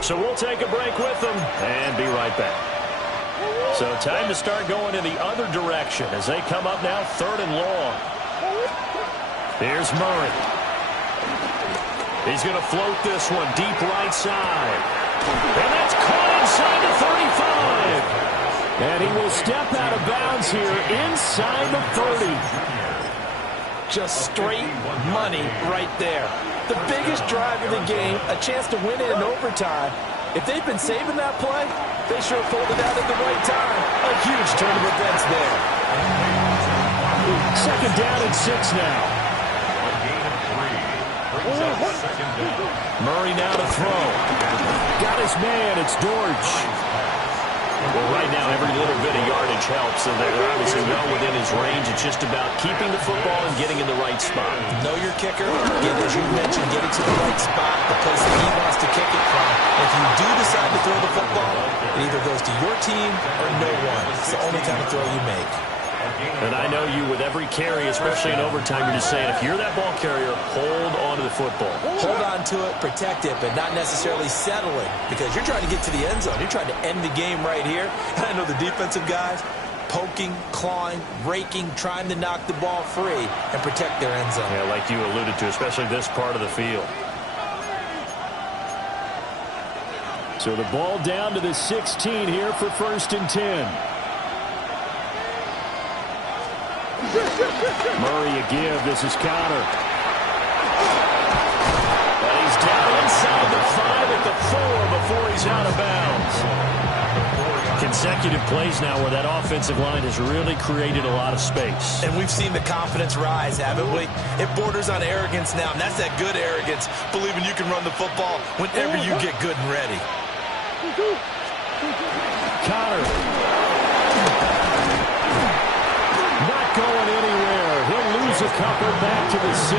So we'll take a break with them and be right back. So time to start going in the other direction as they come up now 3rd and long. Here's Murray. He's going to float this one deep right side. And that's caught inside the 35. And he will step out of bounds here inside the 30. Just straight money right there. The biggest drive of the game, a chance to win it in overtime. If they've been saving that play, they sure pulled it out at the right time. A huge turn of events there. 2nd down and 6 now. Murray now to throw. Got his man. It's Dortch. Well, right now, every little bit of yardage helps, and they're obviously well within his range. It's just about keeping the football and getting in the right spot. Know your kicker. Get, as you mentioned, get it to the right spot, the place that he wants to kick it from. If you do decide to throw the football, it either goes to your team or no one. It's the only kind of throw you make. And I know you, with every carry, especially in overtime, you're just saying, if you're that ball carrier, hold on to the football. Hold on to it, protect it, but not necessarily settling, because you're trying to get to the end zone. You're trying to end the game right here. And I know the defensive guys, poking, clawing, raking, trying to knock the ball free and protect their end zone. Yeah, like you alluded to, especially this part of the field. So the ball down to the 16 here for 1st and 10. Murray a give. This is counter. And he's down inside the 5 at the 4 before he's out of bounds. Consecutive plays now where that offensive line has really created a lot of space. And we've seen the confidence rise, haven't we? It borders on arrogance now, and that's that good arrogance, believing you can run the football whenever you get good and ready. Counter. Not going anywhere. He'll lose a couple back to the 6.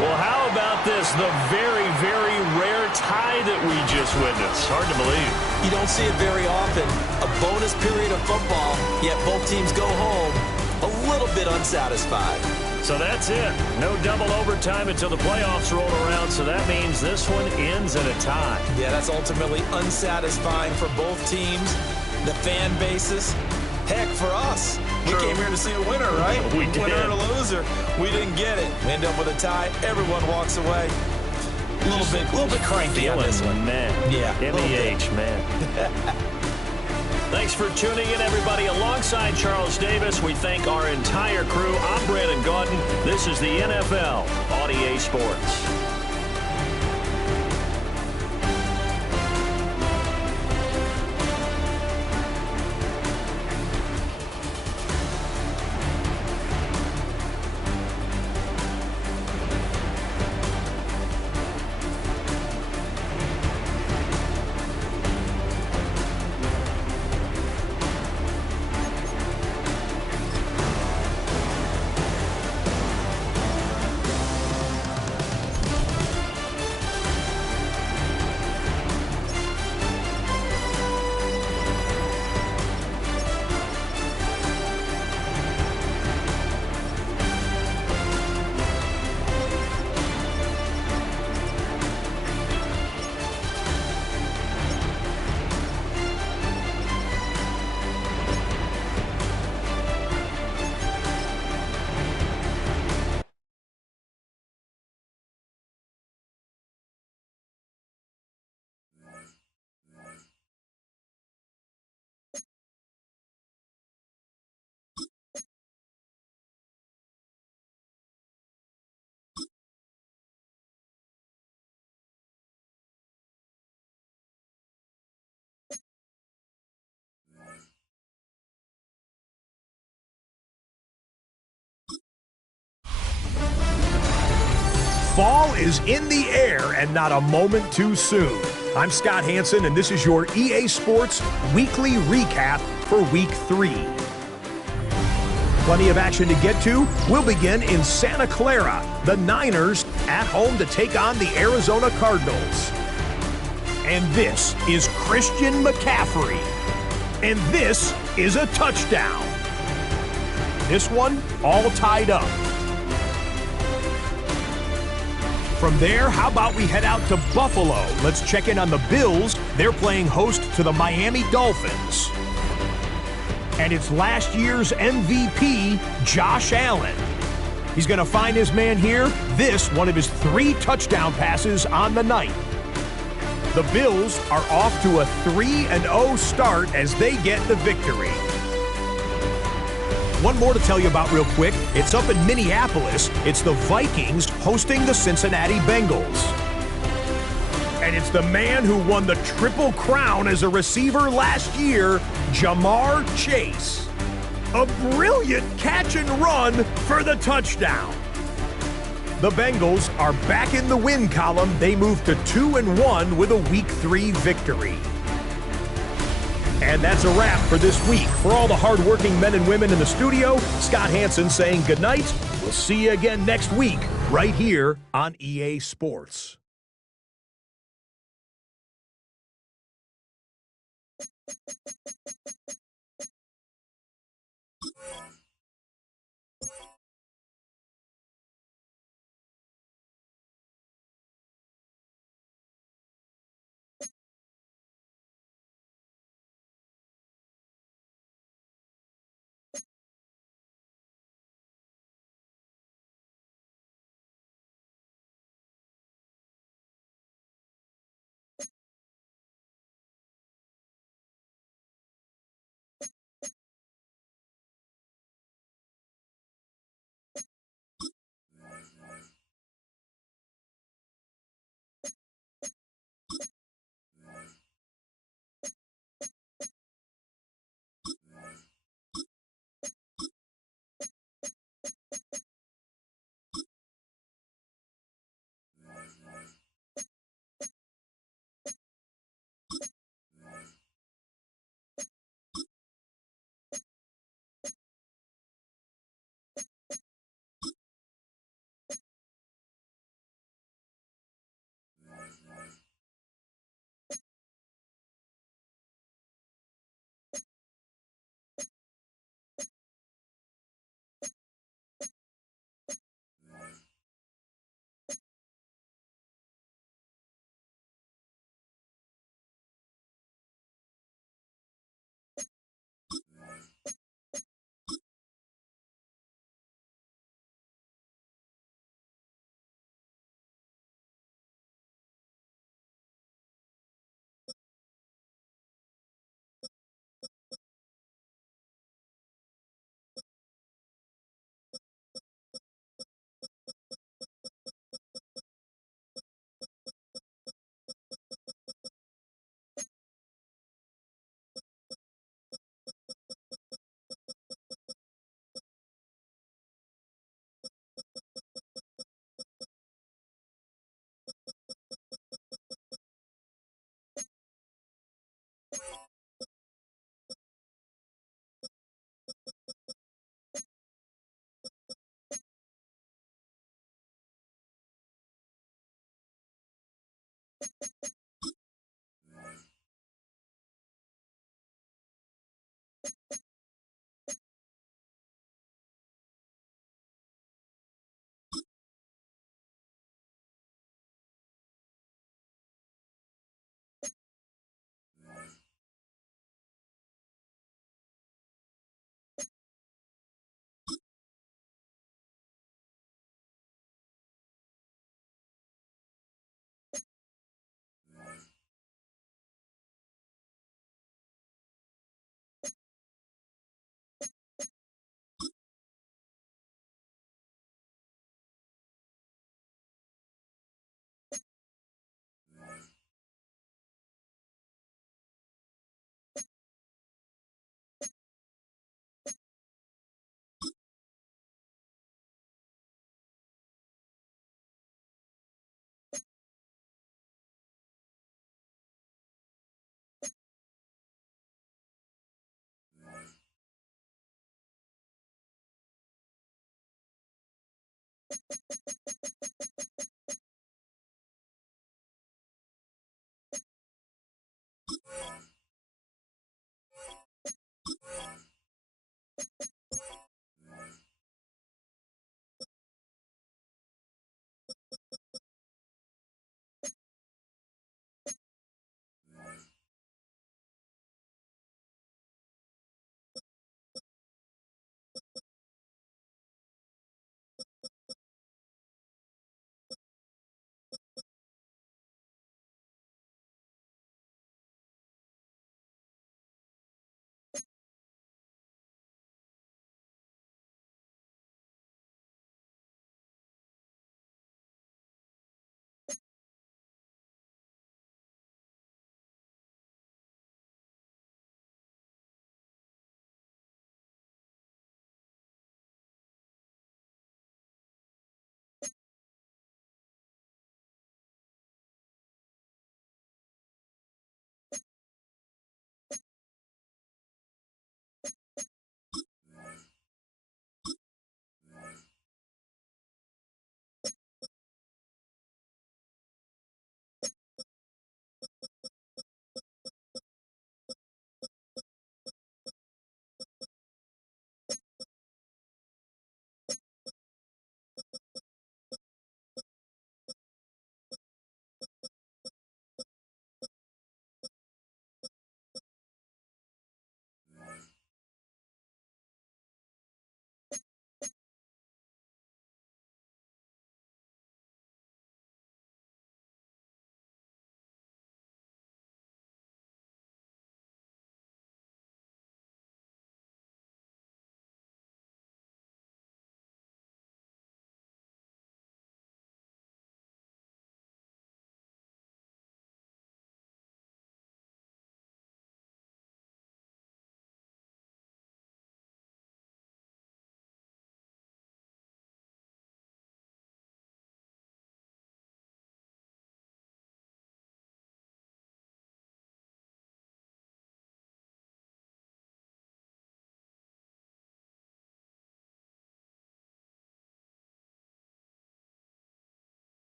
Well, how about this? The very, very rare tie that we just witnessed. Hard to believe. You don't see it very often. A bonus period of football, yet both teams go home a little bit unsatisfied. So that's it. No double overtime until the playoffs roll around, so that means this one ends in a tie. Yeah, that's ultimately unsatisfying for both teams, the fan bases. Heck, for us, we came here to see a winner, right? We did. Winner and a loser. We didn't get it. We end up with a tie. Everyone walks away. A little bit cranky on this one. Man. Yeah. MEH, man. Thanks for tuning in, everybody. Alongside Charles Davis, we thank our entire crew. I'm Brandon Gaudin. This is the NFL on EA Sports. Fall is in the air and not a moment too soon. I'm Scott Hansen, and this is your EA Sports Weekly Recap for Week 3. Plenty of action to get to. We'll begin in Santa Clara. The Niners at home to take on the Arizona Cardinals. And this is Christian McCaffrey. And this is a touchdown. This one all tied up. From there, how about we head out to Buffalo? Let's check in on the Bills. They're playing host to the Miami Dolphins. And it's last year's MVP, Josh Allen. He's going to find his man here. This, one of his 3 touchdown passes on the night. The Bills are off to a 3-0 start as they get the victory. One more to tell you about real quick. It's up in Minneapolis. It's the Vikings hosting the Cincinnati Bengals. And it's the man who won the Triple Crown as a receiver last year, Jamar Chase. A brilliant catch and run for the touchdown. The Bengals are back in the win column. They move to 2-1 with a Week 3 victory. And that's a wrap for this week. For all the hardworking men and women in the studio, Scott Hansen saying goodnight. We'll see you again next week, right here on EA Sports.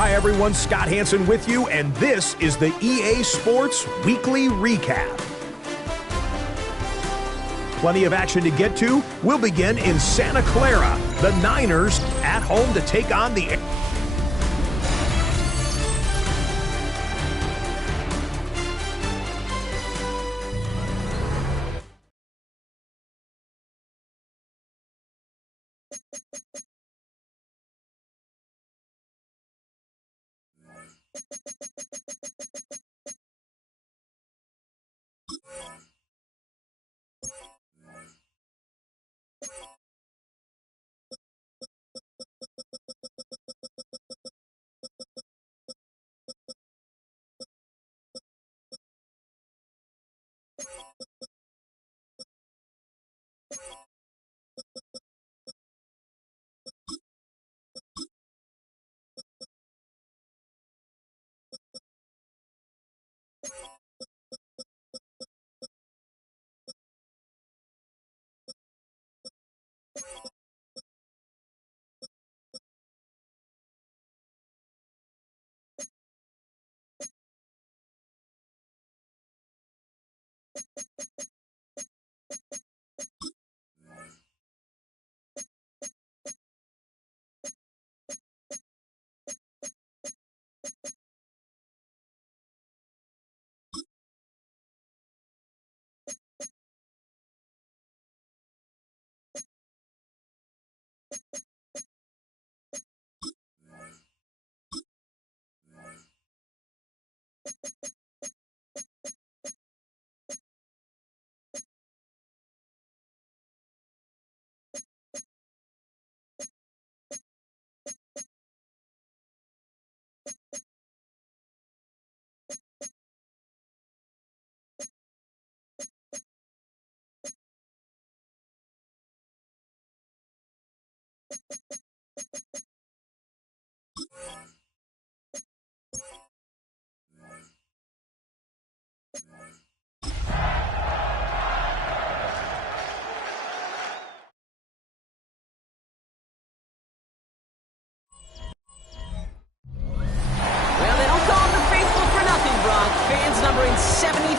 Hi everyone, Scott Hansen with you, and this is the EA Sports Weekly Recap. Plenty of action to get to. We'll begin in Santa Clara. The Niners at home to take on the... Numbering 70,000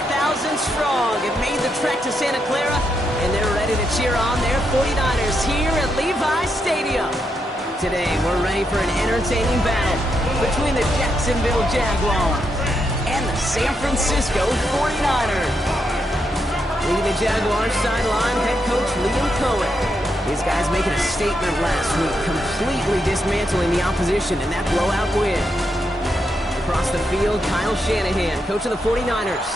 strong have made the trek to Santa Clara, and they're ready to cheer on their 49ers here at Levi Stadium. Today, we're ready for an entertaining battle between the Jacksonville Jaguars and the San Francisco 49ers. Leading the Jaguars sideline, head coach Liam Cohen. These guys making a statement last week, completely dismantling the opposition in that blowout win. Across the field, Kyle Shanahan, coach of the 49ers.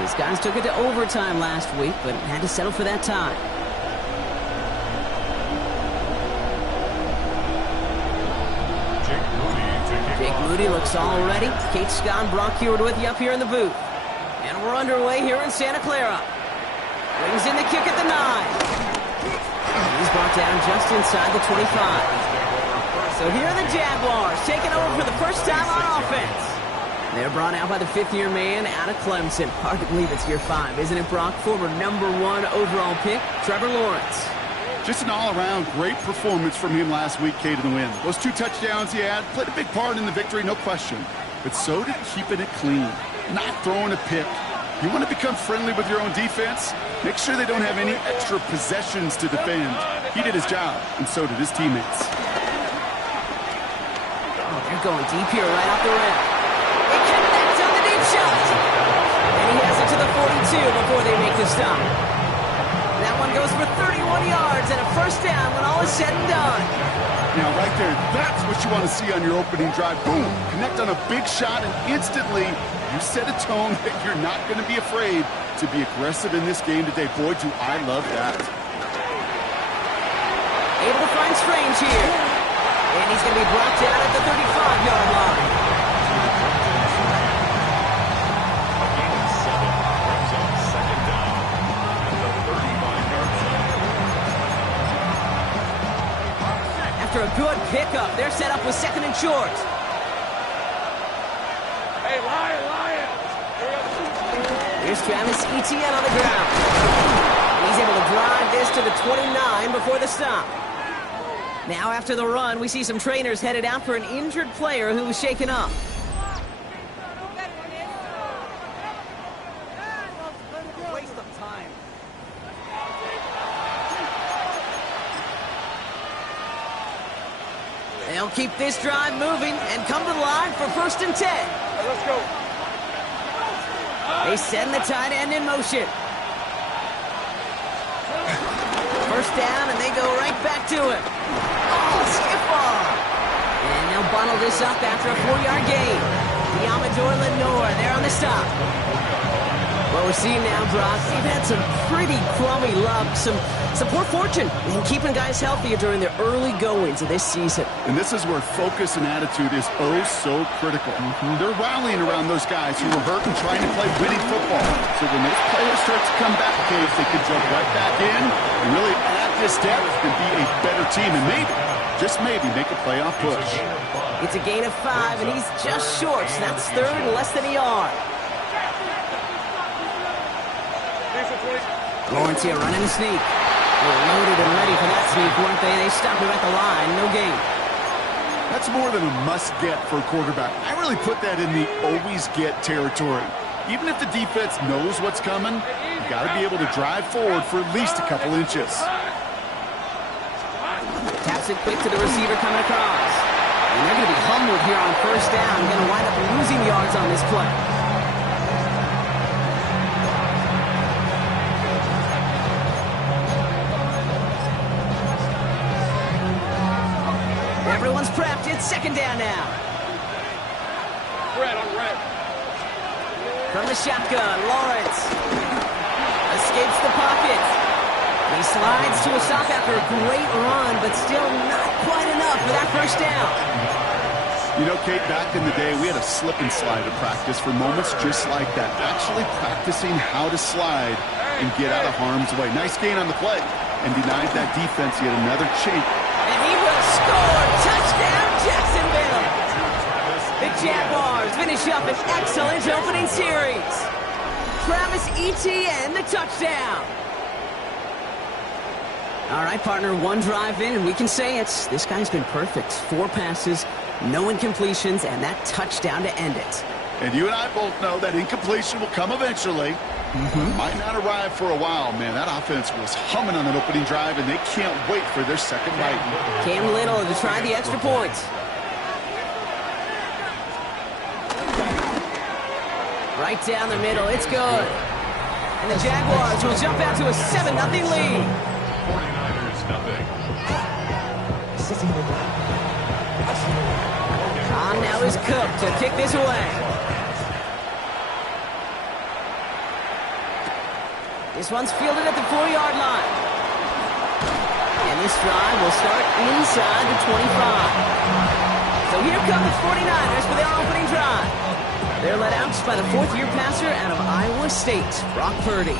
These guys took it to overtime last week, but had to settle for that tie. Jake Moody looks all ready. Kate Scott and Brock Heward with you up here in the booth. And we're underway here in Santa Clara. Brings in the kick at the 9. He's brought down just inside the 25. So here are the Jaguars taking over for the first time on offense. They're brought out by the fifth-year man out of Clemson. Hard to believe it's year 5, isn't it, Brock? Former #1 overall pick, Trevor Lawrence. Just an all-around great performance from him last week, Kate, in the win. Those 2 touchdowns he had played a big part in the victory, no question. But so did keeping it clean, not throwing a pick. You want to become friendly with your own defense? Make sure they don't have any extra possessions to defend. He did his job, and so did his teammates. They're going deep here right off the rim. It connects on the deep shot. And he has it to the 42 before they make the stop. That one goes for 31 yards and a first down when all is said and done. Now, right there, that's what you want to see on your opening drive. Boom! Connect on a big shot, and instantly you set a tone that you're not going to be afraid to be aggressive in this game today. Boy, do I love that. Able to find Strange here. And he's going to be brought down at the 35-yard line. A gain of 7 brings up second down at the 35-yard line. After a good pickup, they're set up with 2nd and short. Hey, Lion! Here's Travis Etienne on the ground. He's able to drive this to the 29 before the stop. Now after the run, we see some trainers headed out for an injured player who was shaken up. Waste of time. They'll keep this drive moving and come to the line for 1st and 10. Let's go. They send the tight end in motion. 1st down, and they go right back to him. Oh, skip ball. And they'll bundle this up after a 4-yard gain. The Amador Lenore there on the stop. What we're seeing now, Brock, they've had some pretty crummy luck, some poor fortune in keeping guys healthy during their early goings of this season. And this is where focus and attitude is oh so critical. They're rallying around those guys who were hurt and trying to play winning football. So when those players start to come back, Cage, they can jump right back in and really add this depth and be a better team and maybe, just maybe, make a playoff push. It's a gain of 5, and he's just short, so that's 3rd and less than a yard. Lawrence here running the sneak. They were loaded and ready for that sneak, weren't they? They stopped him at the line. No gain. That's more than a must-get for a quarterback. I really put that in the always-get territory. Even if the defense knows what's coming, you got to be able to drive forward for at least a couple inches. Taps it quick to the receiver coming across. And they're going to be humbled here on 1st down. Going to wind up losing yards on this play. Everyone's prepped. It's 2nd down now. Red on red. From the shotgun, Lawrence escapes the pocket. He slides to a stop after a great run, but still not quite enough for that 1st down. You know, Kate, back in the day, we had a slip and slide at practice for moments just like that. Actually practicing how to slide and get out of harm's way. Nice gain on the play and denied that defense yet another chink. And he will score. Touchdown, Jacksonville. The Jaguars finish up an excellent opening series. Travis Etienne, the touchdown. All right, partner, 1 drive in, and we can say this guy's been perfect. 4 passes, no incompletions, and that touchdown to end it. And you and I both know that incompletion will come eventually. Might not arrive for a while, man. That offense was humming on that opening drive, and they can't wait for their second bite. Cam Little to try the extra point. Right down the middle, it's good. And the Jaguars will jump out to a 7-0 lead. 49ers nothing. On now is Cook to kick this away. This one's fielded at the 4-yard line. And this drive will start inside the 25. So here come the 49ers for their opening drive. They're led out by the 4th-year passer out of Iowa State, Brock Purdy.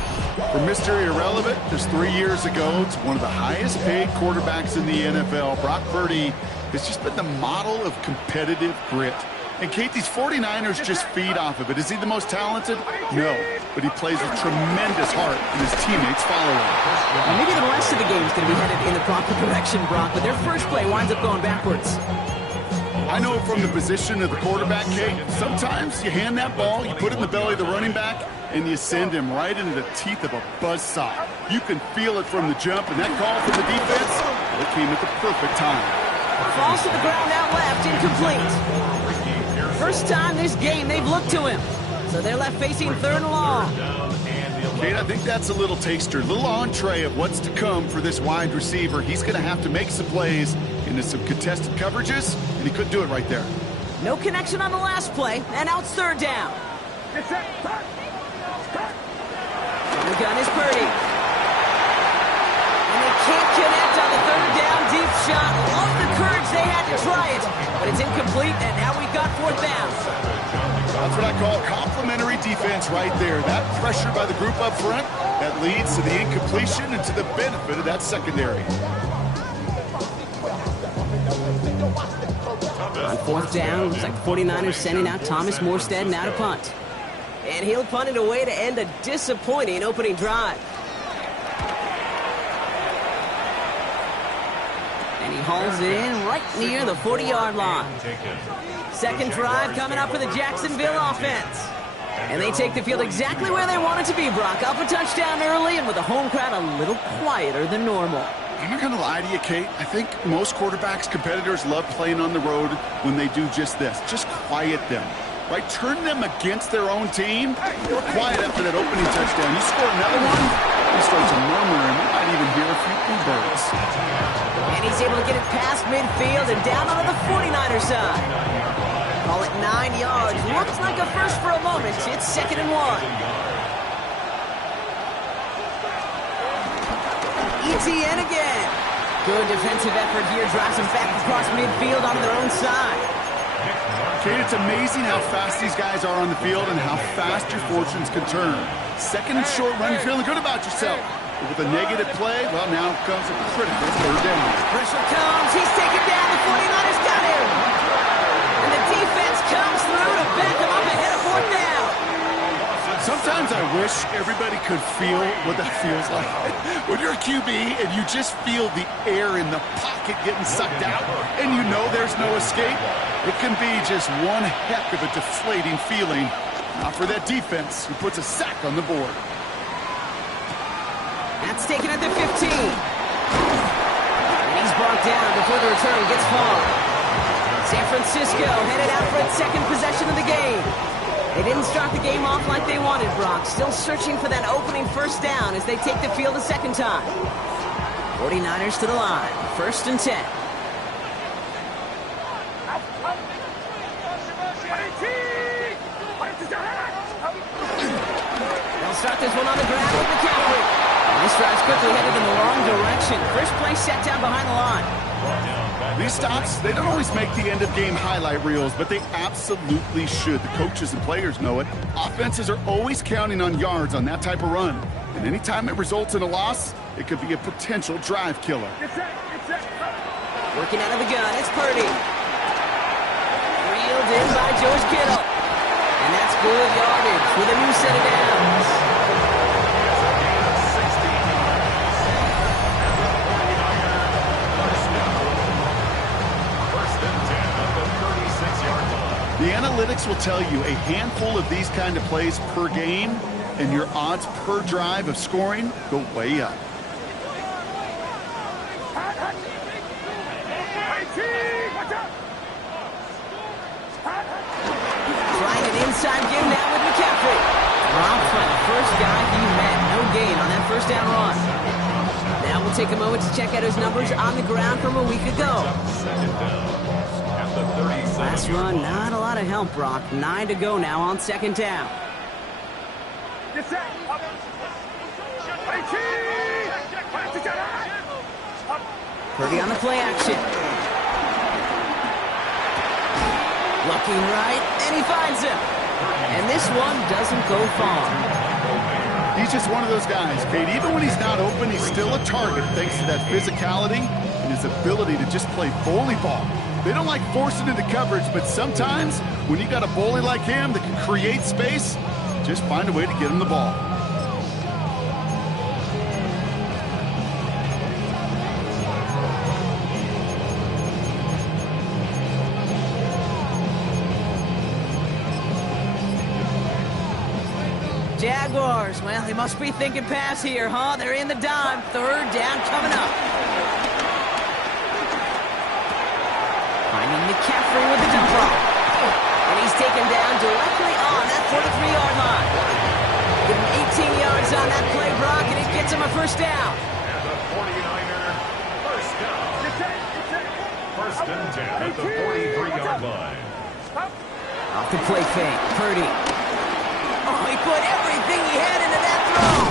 For Mr. Irrelevant, just 3 years ago, it's one of the highest-paid quarterbacks in the NFL. Brock Purdy has just been the model of competitive grit. And Kate, these 49ers just feed off of it. Is he the most talented? No, but he plays with tremendous heart, and his teammates follow him. Well, maybe the rest of the game is going to be headed in the proper direction, Brock, but their first play winds up going backwards. I know from the position of the quarterback, Kate, sometimes you hand that ball, you put it in the belly of the running back, and you send him right into the teeth of a buzzsaw. You can feel it from the jump, and that call from the defense, it came at the perfect time. Falls to the ground out left, incomplete. First time this game they've looked to him. So they're left facing 3rd and long. Kate, I think that's a little taster, a little entree of what's to come for this wide receiver. He's going to have to make some plays into some contested coverages, and he couldn't do it right there. No connection on the last play, and out 3rd down. From the gun is Purdy. And they can't connect on the 3rd down deep shot. Love the courage they had to try it, but it's incomplete, and now we've got 4th down. That's what I call complimentary defense right there. That pressure by the group up front, that leads to the incompletion and to the benefit of that secondary. On 4th down, looks like the 49ers sending out Thomas Morstead now to punt. And he'll punt it away to end a disappointing opening drive. And he hauls it in right near the 40-yard line. Second drive coming up for the Jacksonville offense. And they take the field exactly where they want it to be, Brock. Up a touchdown early and with a home crowd a little quieter than normal. I'm not going to lie to you, Kate. I think most quarterbacks, competitors love playing on the road when they do just this. Just quiet them. Right? Turn them against their own team. They were quiet after that opening touchdown. You score another one, he starts to murmur, and we might even hear a few bluebirds. And he's able to get it past midfield and down onto the 49er side. Call it 9 yards. Looks like a first for a moment. It's 2nd and 1. ETN again. Good defensive effort here. Drives them back across midfield onto their own side. Kate, it's amazing how fast these guys are on the field and how fast your fortunes can turn. 2nd and short run, you're feeling good about yourself. But with a negative play, well, now comes a critical 3rd down. Pressure comes. He's taken down. The 49ers got him. And the defense comes through to back him up ahead of 4th down. Sometimes I wish everybody could feel what that feels like. When you're a QB and you just feel the air in the pocket getting sucked out and you know there's no escape, it can be just one heck of a deflating feeling. Not for that defense who puts a sack on the board. That's taken at the 15. And he's brought down before the return gets far. San Francisco headed out for its 2nd possession of the game. They didn't start the game off like they wanted, Brock. Still searching for that opening 1st down as they take the field a 2nd time. 49ers to the line. 1st and 10. They'll start this one on the ground with McCaffrey. This drive's quickly headed in the wrong direction. First play set down behind the line. These stops, they don't always make the end-of-game highlight reels, but they absolutely should. The coaches and players know it. Offenses are always counting on yards on that type of run. And anytime it results in a loss, it could be a potential drive killer. Working out of the gun, it's Purdy. Reeled in by George Kittle. And that's good yardage with a new set of downs. The analytics will tell you a handful of these kind of plays per game, and your odds per drive of scoring go way up. Trying an inside game now with McCaffrey. Dropped by the first guy he met. No gain on that 1st down run. Now we'll take a moment to check out his numbers on the ground from a week ago. Last run, not a lot of help, Brock. 9 to go now on 2nd down. Purdy on the play action. Looking right, and he finds him. And this one doesn't go far. He's just one of those guys, Kate. Even when he's not open, he's still a target thanks to that physicality and his ability to just play bully ball. They don't like forcing into coverage, but sometimes when you got a bully like him that can create space, just find a way to get him the ball. Jaguars, well, they must be thinking pass here, huh? They're in the dime. 3rd down coming up. Finding McCaffrey with the dump off. And he's taken down directly on that 43-yard line. Give him 18 yards on that play, Brock, and it gets him a 1st down. And the 49er, 1st down. 1st and 10 at the 43-yard line. Off the play fake, Purdy. Oh, he put everything he had into that throw.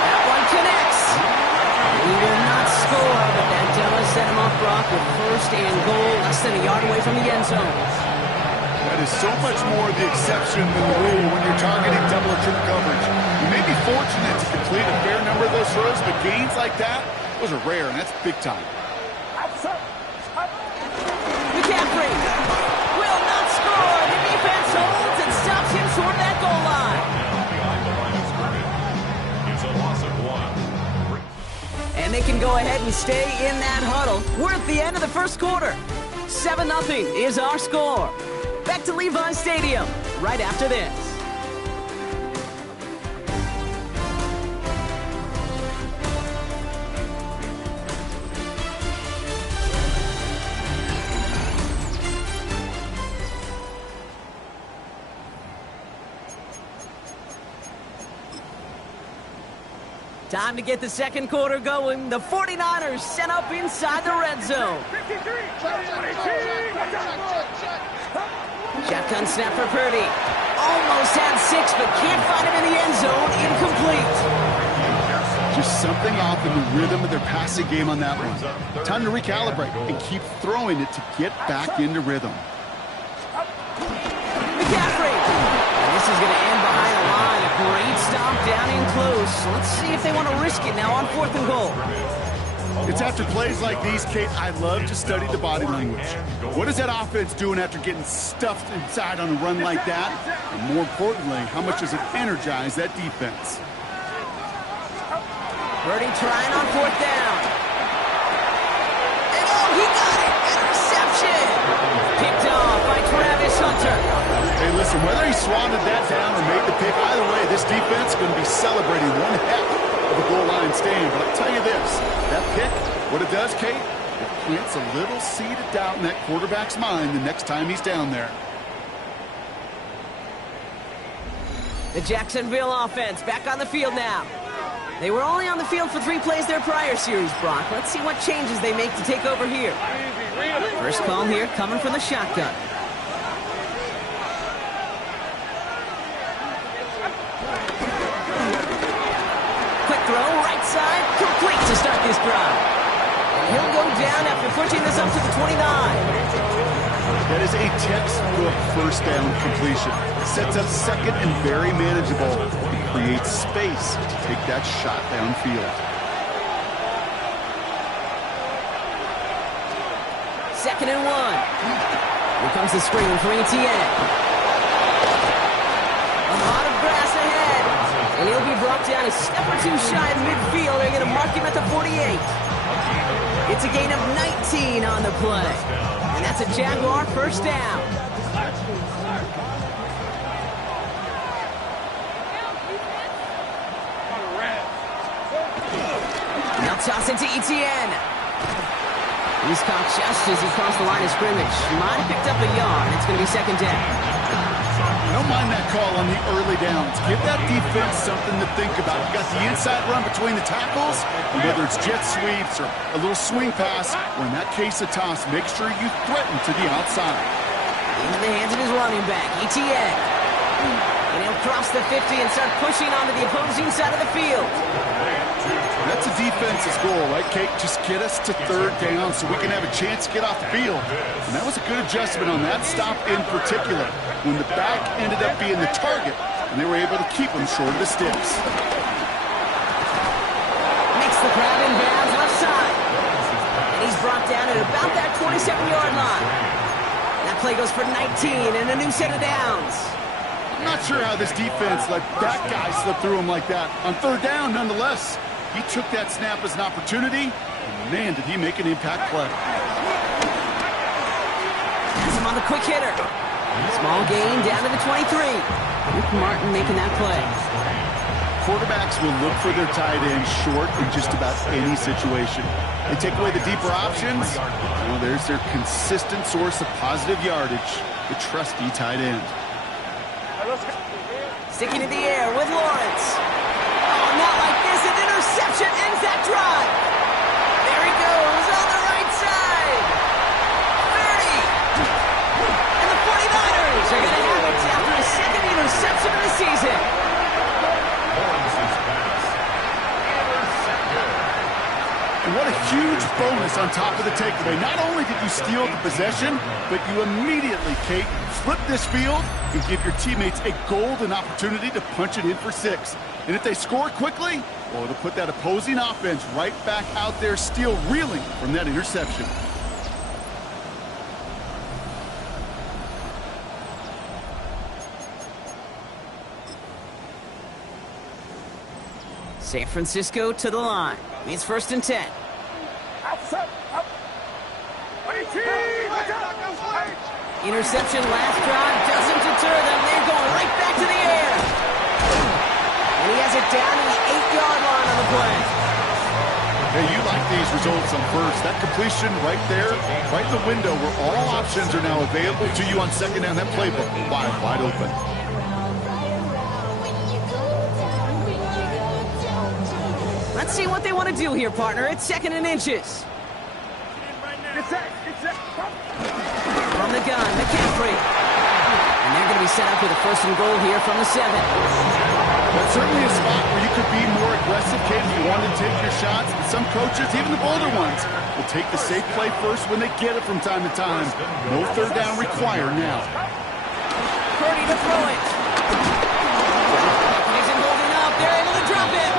That one connects. He will not score, but that does set him off, Brock, with 1st and goal, less than a yard away from the end zone. That is so much more the exception than the rule when you're targeting double or triple coverage. You may be fortunate to complete a fair number of those throws, but gains like that, those are rare, and that's big time. McCaffrey will not score. The defense holds and stops him short of that goal line. Behind the line of scrimmage. It's a loss of 1. And and they can go ahead and stay in that huddle. We're at the end of the first quarter. 7-0 is our score. Back to Levi Stadium right after this. Time to get the second quarter going. The 49ers set up inside the red zone. Shotgun snap for Purdy. Almost had 6, but can't find him in the end zone. Incomplete. Just something off in the rhythm of their passing game on that one. Time to recalibrate and keep throwing it to get back into rhythm. McCaffrey. And this is going to end behind the line. A great stop down in close. Let's see if they want to risk it now on 4th and goal. It's after plays like these, Kate, I love to study the body language. What is that offense doing after getting stuffed inside on a run like that? And more importantly, how much does it energize that defense? Purdy trying on 4th down. And oh, he got it! Interception! Picked off by Travis Hunter. Hey, listen, whether he swatted that down or made the pick, either way, this defense is going to be celebrating one heck of a goal line stand. But I'll tell you this, that pick, what it does, Kate, it plants a little seed of doubt in that quarterback's mind the next time he's down there. The Jacksonville offense back on the field now. They were only on the field for 3 plays their prior series, Brock. Let's see what changes they make to take over here. First call here coming from the shotgun. Quick throw, right side, complete to start this drive. And he'll go down after pushing this up to the 29. That is a textbook first down completion. Sets up second and very manageable. It creates space to take that shot downfield. 2nd and 1. Here comes the screen for ETN. A lot of grass ahead. And he'll be brought down a step or 2 shy of midfield. They're going to mark him at the 48. It's a gain of 19 on the play. And that's a Jaguar first down. Now toss it to ETN. He's caught just as he crossed the line of scrimmage. Might have picked up a yard. It's going to be 2nd down. I don't mind that call on the early downs. Give that defense something to think about. You got the inside run between the tackles, and whether it's jet sweeps or a little swing pass, or in that case a toss, make sure you threaten to the outside. Into the hands of his running back, ETN. And he'll cross the 50 and start pushing onto the opposing side of the field. That's a defense's goal, right, Kate? Just get us to 3rd down so we can have a chance to get off the field. And that was a good adjustment on that stop in particular, when the back ended up being the target, and they were able to keep him short of the sticks. Makes the grab in bounds left side. And he's brought down at about that 27-yard line. That play goes for 19 and a new set of downs. I'm not sure how this defense let that guy slip through him like that. On 3rd down, nonetheless, he took that snap as an opportunity, and man, did he make an impact play. Has him on the quick hitter. Small gain down to the 23. Luke Martin making that play. Quarterbacks will look for their tight end short in just about any situation. They take away the deeper options. Well, there's their consistent source of positive yardage, the trusty tight end. Sticking in the air with Lawrence. Oh, not like this. An interception ends that drive. There he goes on the right side. 30. And the 49ers are going to have it after a 2nd interception of the season. And what a huge bonus on top of the takeaway. Not only did you steal the possession, but you immediately, Kate, flip this field and give your teammates a golden opportunity to punch it in for 6. And if they score quickly, well, it'll put that opposing offense right back out there still reeling from that interception. San Francisco to the line. It's 1st and 10. Interception last drive doesn't deter them. They're going right back to the air. And he has it down to the 8-yard line on the play. Hey, you like these results on first. That completion right there, right in the window where all options are now available to you on second down. That playbook wide open. Let's see what they want to do here, partner. It's 2nd and inches. From the gun, McCaffrey. And they're going to be set up with a 1st and goal here from the 7. That's certainly a spot where you could be more aggressive, Kate, if you wanted to take your shots. But some coaches, even the bolder ones, will take the safe play first when they get it from time to time. No 3rd down required now. Purdy to throw it. Isn't holding up. They're able to drop it.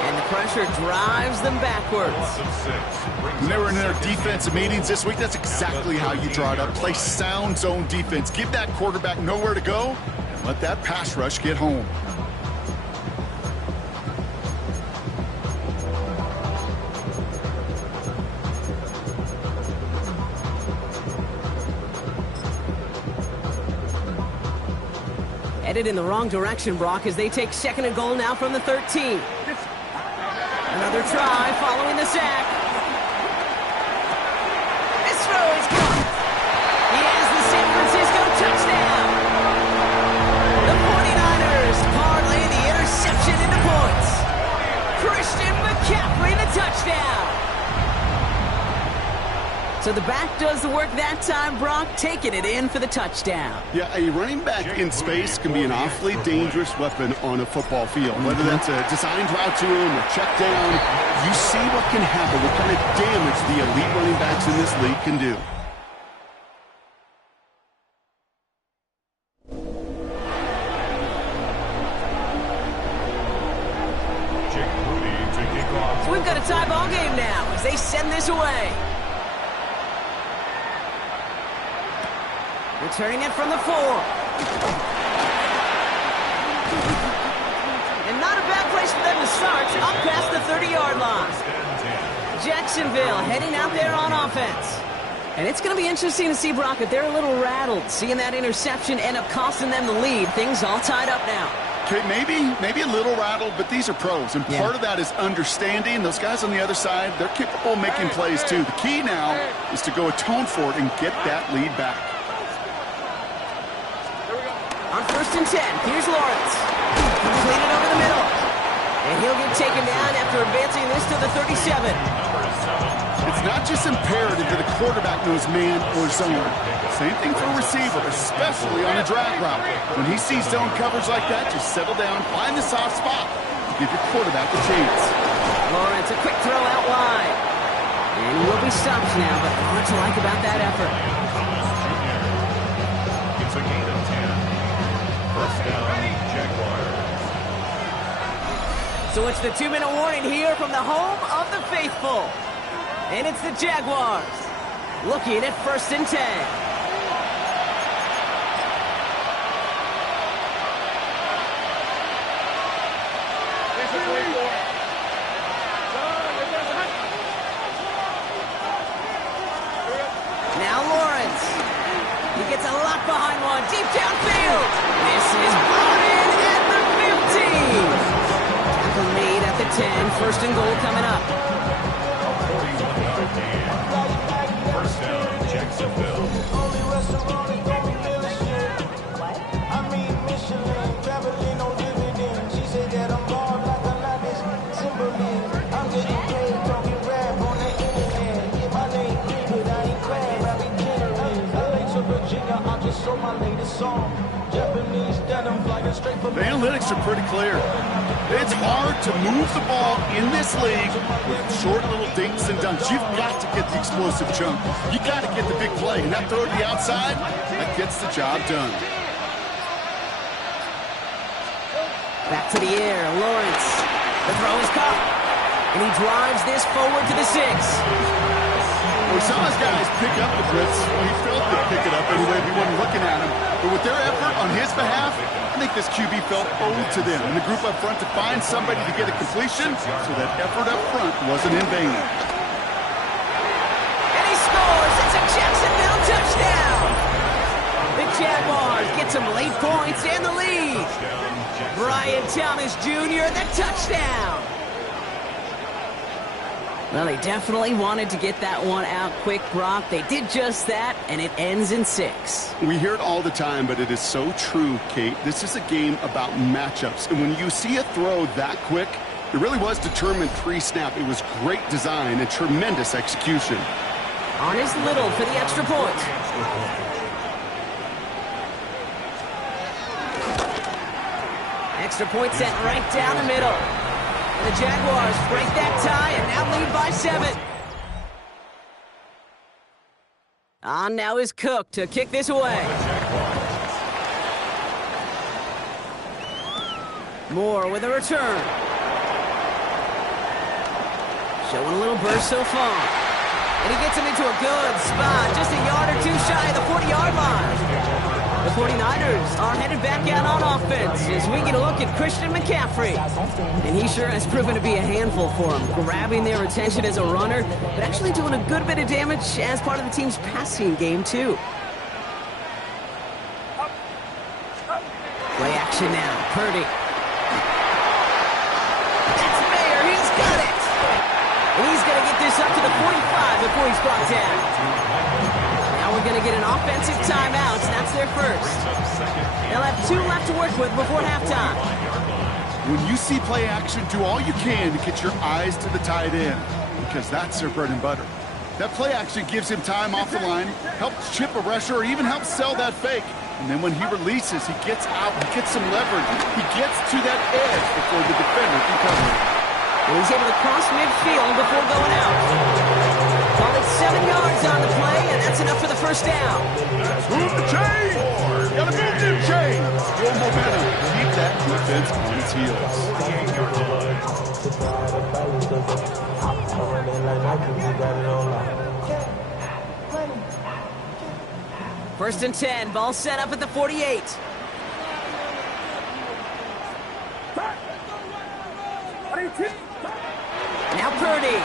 And the pressure drives them backwards. When they were in their defensive meetings this week, that's exactly how you draw it up. Play sound zone defense. Give that quarterback nowhere to go. And let that pass rush get home. Headed in the wrong direction, Brock, as they take 2nd and goal now from the 13. Another try following the sack. This throw is caught. He has the San Francisco touchdown. The 49ers parlay the interception into points. Christian McCaffrey, the touchdown. So the back does the work that time, Brock, taking it in for the touchdown. Yeah, a running back in space can be an awfully dangerous weapon on a football field. Whether that's a designed route to him or check down, you see what can happen, what kind of damage the elite running backs in this league can do. So we've got a tie ball game now as they send this away. Returning it from the 4. And not a bad place for them to start, up past the 30-yard line. Jacksonville heading out there on offense. And it's going to be interesting to see, Brock, if they're a little rattled, seeing that interception end up costing them the lead. Things all tied up now. Okay, maybe a little rattled, but these are pros. And part of that is understanding. Those guys on the other side, they're capable of making plays too. The key now is to go atone for it and get that lead back. On 1st and 10, here's Lawrence. Completed over the middle. And he'll get taken down after advancing this to the 37. It's not just imperative that the quarterback knows man or zone. Same thing for a receiver, especially on a drag route. When he sees zone coverage like that, just settle down, find the soft spot, and give your quarterback a chance. Lawrence, a quick throw out wide. And he will be stopped now, but what to like about that effort? It's a gain of 10. First down, Jaguars. So it's the 2-minute warning here from the home of the faithful. And it's the Jaguars looking at 1st and 10. Now Lawrence. He gets a lot behind one. Deep downfield. This is brought in at the 15. Tackle made at the 10. 1st and goal coming up. 41-yard gain. First down, Jacksonville. The analytics are pretty clear. It's hard to move the ball in this league with short little dinks and dunks. You've got to get the explosive chunk. You got to get the big play. And that throw to the outside, that gets the job done. Back to the air, Lawrence. The throw is caught. And he drives this forward to the 6. We saw his guys pick up the blitz. He felt them pick it up anyway if he wasn't looking at him. But with their effort on his behalf, I think this QB felt owed to them and the group up front to find somebody to get a completion so that effort up front wasn't in vain. And he scores. It's a Jacksonville touchdown. The Jaguars get some late points and the lead. Brian Thomas Jr., the touchdown. Well, they definitely wanted to get that one out quick, Brock. They did just that, and it ends in 6. We hear it all the time, but it is so true, Kate. This is a game about matchups. And when you see a throw that quick, it really was determined pre-snap. It was great design and tremendous execution. On is Little for the extra point. Extra point sent right down the middle. The Jaguars break that tie and now lead by 7. On now is Cook to kick this away. Moore with a return. Showing a little burst so far. And he gets him into a good spot, just a yard or two shy of the 40-yard line. The 49ers are headed back out on offense as we get a look at Christian McCaffrey. And he sure has proven to be a handful for him, grabbing their attention as a runner, but actually doing a good bit of damage as part of the team's passing game, too. Play action now. Purdy. That's Mayer. He's got it. And he's going to get this up to the 45 before he's brought down. We're going to get an offensive timeout, and that's their first. They'll have 2 left to work with before halftime. When you see play action, do all you can to get your eyes to the tight end, because that's their bread and butter. That play action gives him time off the line, helps chip a rusher, or even helps sell that fake. And then when he releases, he gets out, he gets some leverage. He gets to that edge before the defender can cover. And he's able to cross midfield before going out. Call it 7 yards on the play, and that's enough for the first down. Move the chain! Gotta move the chain! Build momentum. Keep that defense on its heels. First and 10, ball set up at the 48. Now Purdy.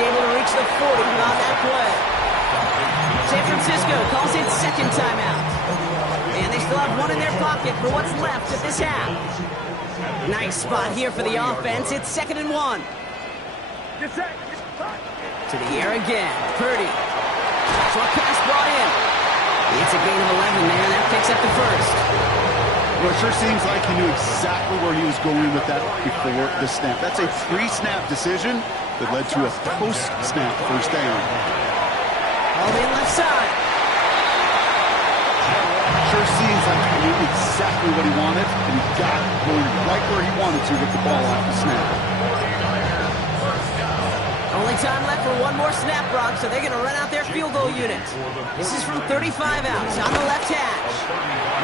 Able to reach the 40 on that play. San Francisco calls it second timeout. And they still have one in their pocket for what's left of this half. Nice spot here for the offense. It's 2nd and 1. To the air again. Purdy. Short pass brought in. It's a gain of 11 there, and that picks up the first. Well, it sure seems like he knew exactly where he was going with that before the snap. That's a pre-snap decision that led to a post-snap first down. All in left side. Sure seems like he knew exactly what he wanted, and he got it going right where he wanted to with the ball off the snap. Only time left for one more snap, Brock, so they're going to run out their field goal unit. This is from 35 out on the left hash.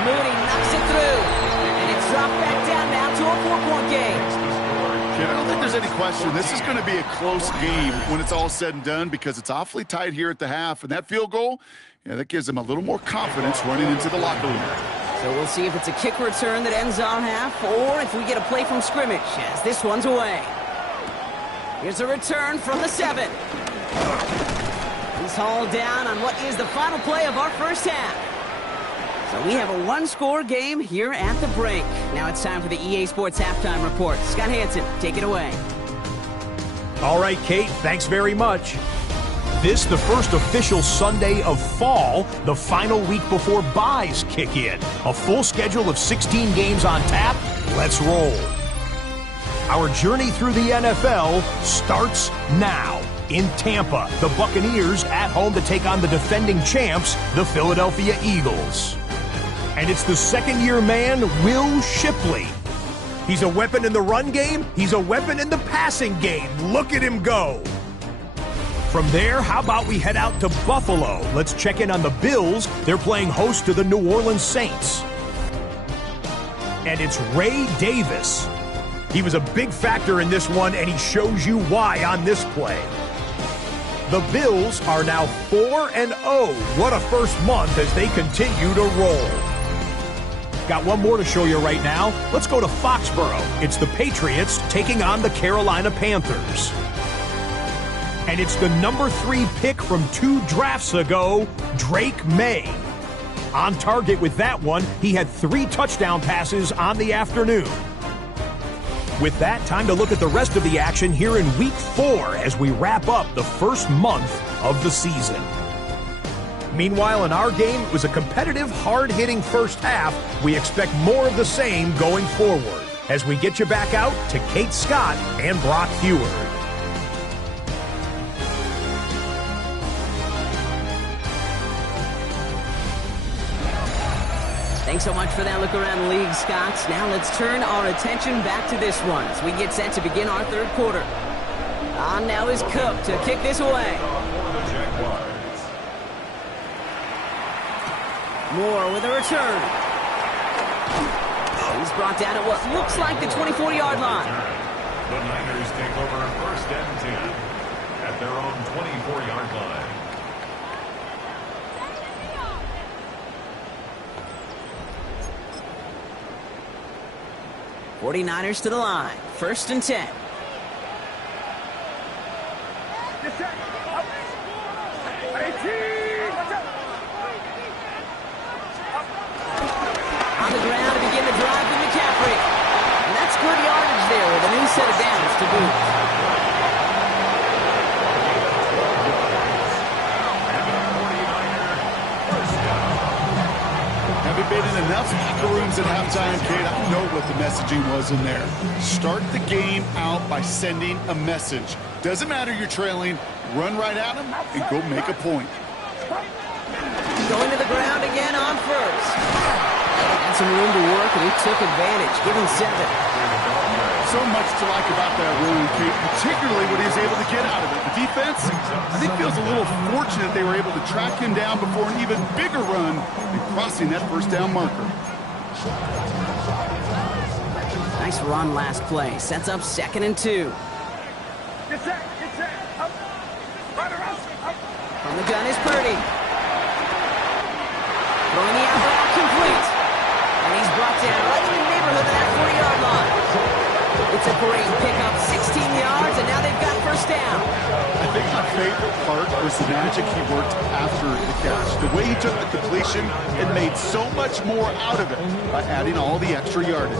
Mooney knocks it through, and it's dropped back down now to a 4-point game. I don't think there's any question. This is going to be a close game when it's all said and done because it's awfully tight here at the half. And that field goal, that gives them a little more confidence running into the locker room. So we'll see if it's a kick return that ends our half or if we get a play from scrimmage as this one's away. Here's a return from the 7. He's hauled down on what is the final play of our first half. So we have a 1-score game here at the break. Now it's time for the EA Sports Halftime Report. Scott Hansen, take it away. All right, Kate, thanks very much. This, the first official Sunday of fall, the final week before byes kick in. A full schedule of 16 games on tap. Let's roll. Our journey through the NFL starts now. In Tampa, the Buccaneers at home to take on the defending champs, the Philadelphia Eagles. And it's the second-year man, Will Shipley. He's a weapon in the run game. He's a weapon in the passing game. Look at him go. From there, how about we head out to Buffalo? Let's check in on the Bills. They're playing host to the New Orleans Saints. And it's Ray Davis. He was a big factor in this one, and he shows you why on this play. The Bills are now 4-0. What a first month as they continue to roll. Got one more to show you right now. Let's go to Foxborough. It's the Patriots taking on the Carolina Panthers. And it's the number 3 pick from 2 drafts ago, Drake May. On target with that one, he had 3 touchdown passes on the afternoon. With that, time to look at the rest of the action here in Week 4 as we wrap up the first month of the season. Meanwhile, in our game, it was a competitive, hard-hitting first half. We expect more of the same going forward as we get you back out to Kate Scott and Brock Heward. Thanks so much for that look around the league, Scott. Now let's turn our attention back to this one as we get set to begin our third quarter. On now is Cook to kick this away. Moore with a return. He's brought down at what looks like the 24-yard line. The Niners take over 1st and 10 at their own 24-yard line. '49ers to the line. 1st and 10. On the ground to begin the drive to McCaffrey. And that's good yardage there with a new set of downs to boot. Having been in enough locker rooms at halftime, Kate, I know what the messaging was in there. Start the game out by sending a message. Doesn't matter you're trailing, run right at them and go make a point. Going to the ground again on 1st. Had some room to work, and he took advantage, giving 7. So much to like about that run, Kate, particularly what he was able to get out of it. The defense, I think, feels a little fortunate they were able to track him down before an even bigger run and crossing that first down marker. Nice run last play. Sets up 2nd and 2. From the gun is Purdy. Throwing the out route complete. And he's brought down right in the neighborhood of that 40-yard line. It's a great pickup, 16 yards, and now they've got 1st down. I think my favorite part was the magic he worked after the catch. The way he took the completion and made so much more out of it by adding all the extra yardage.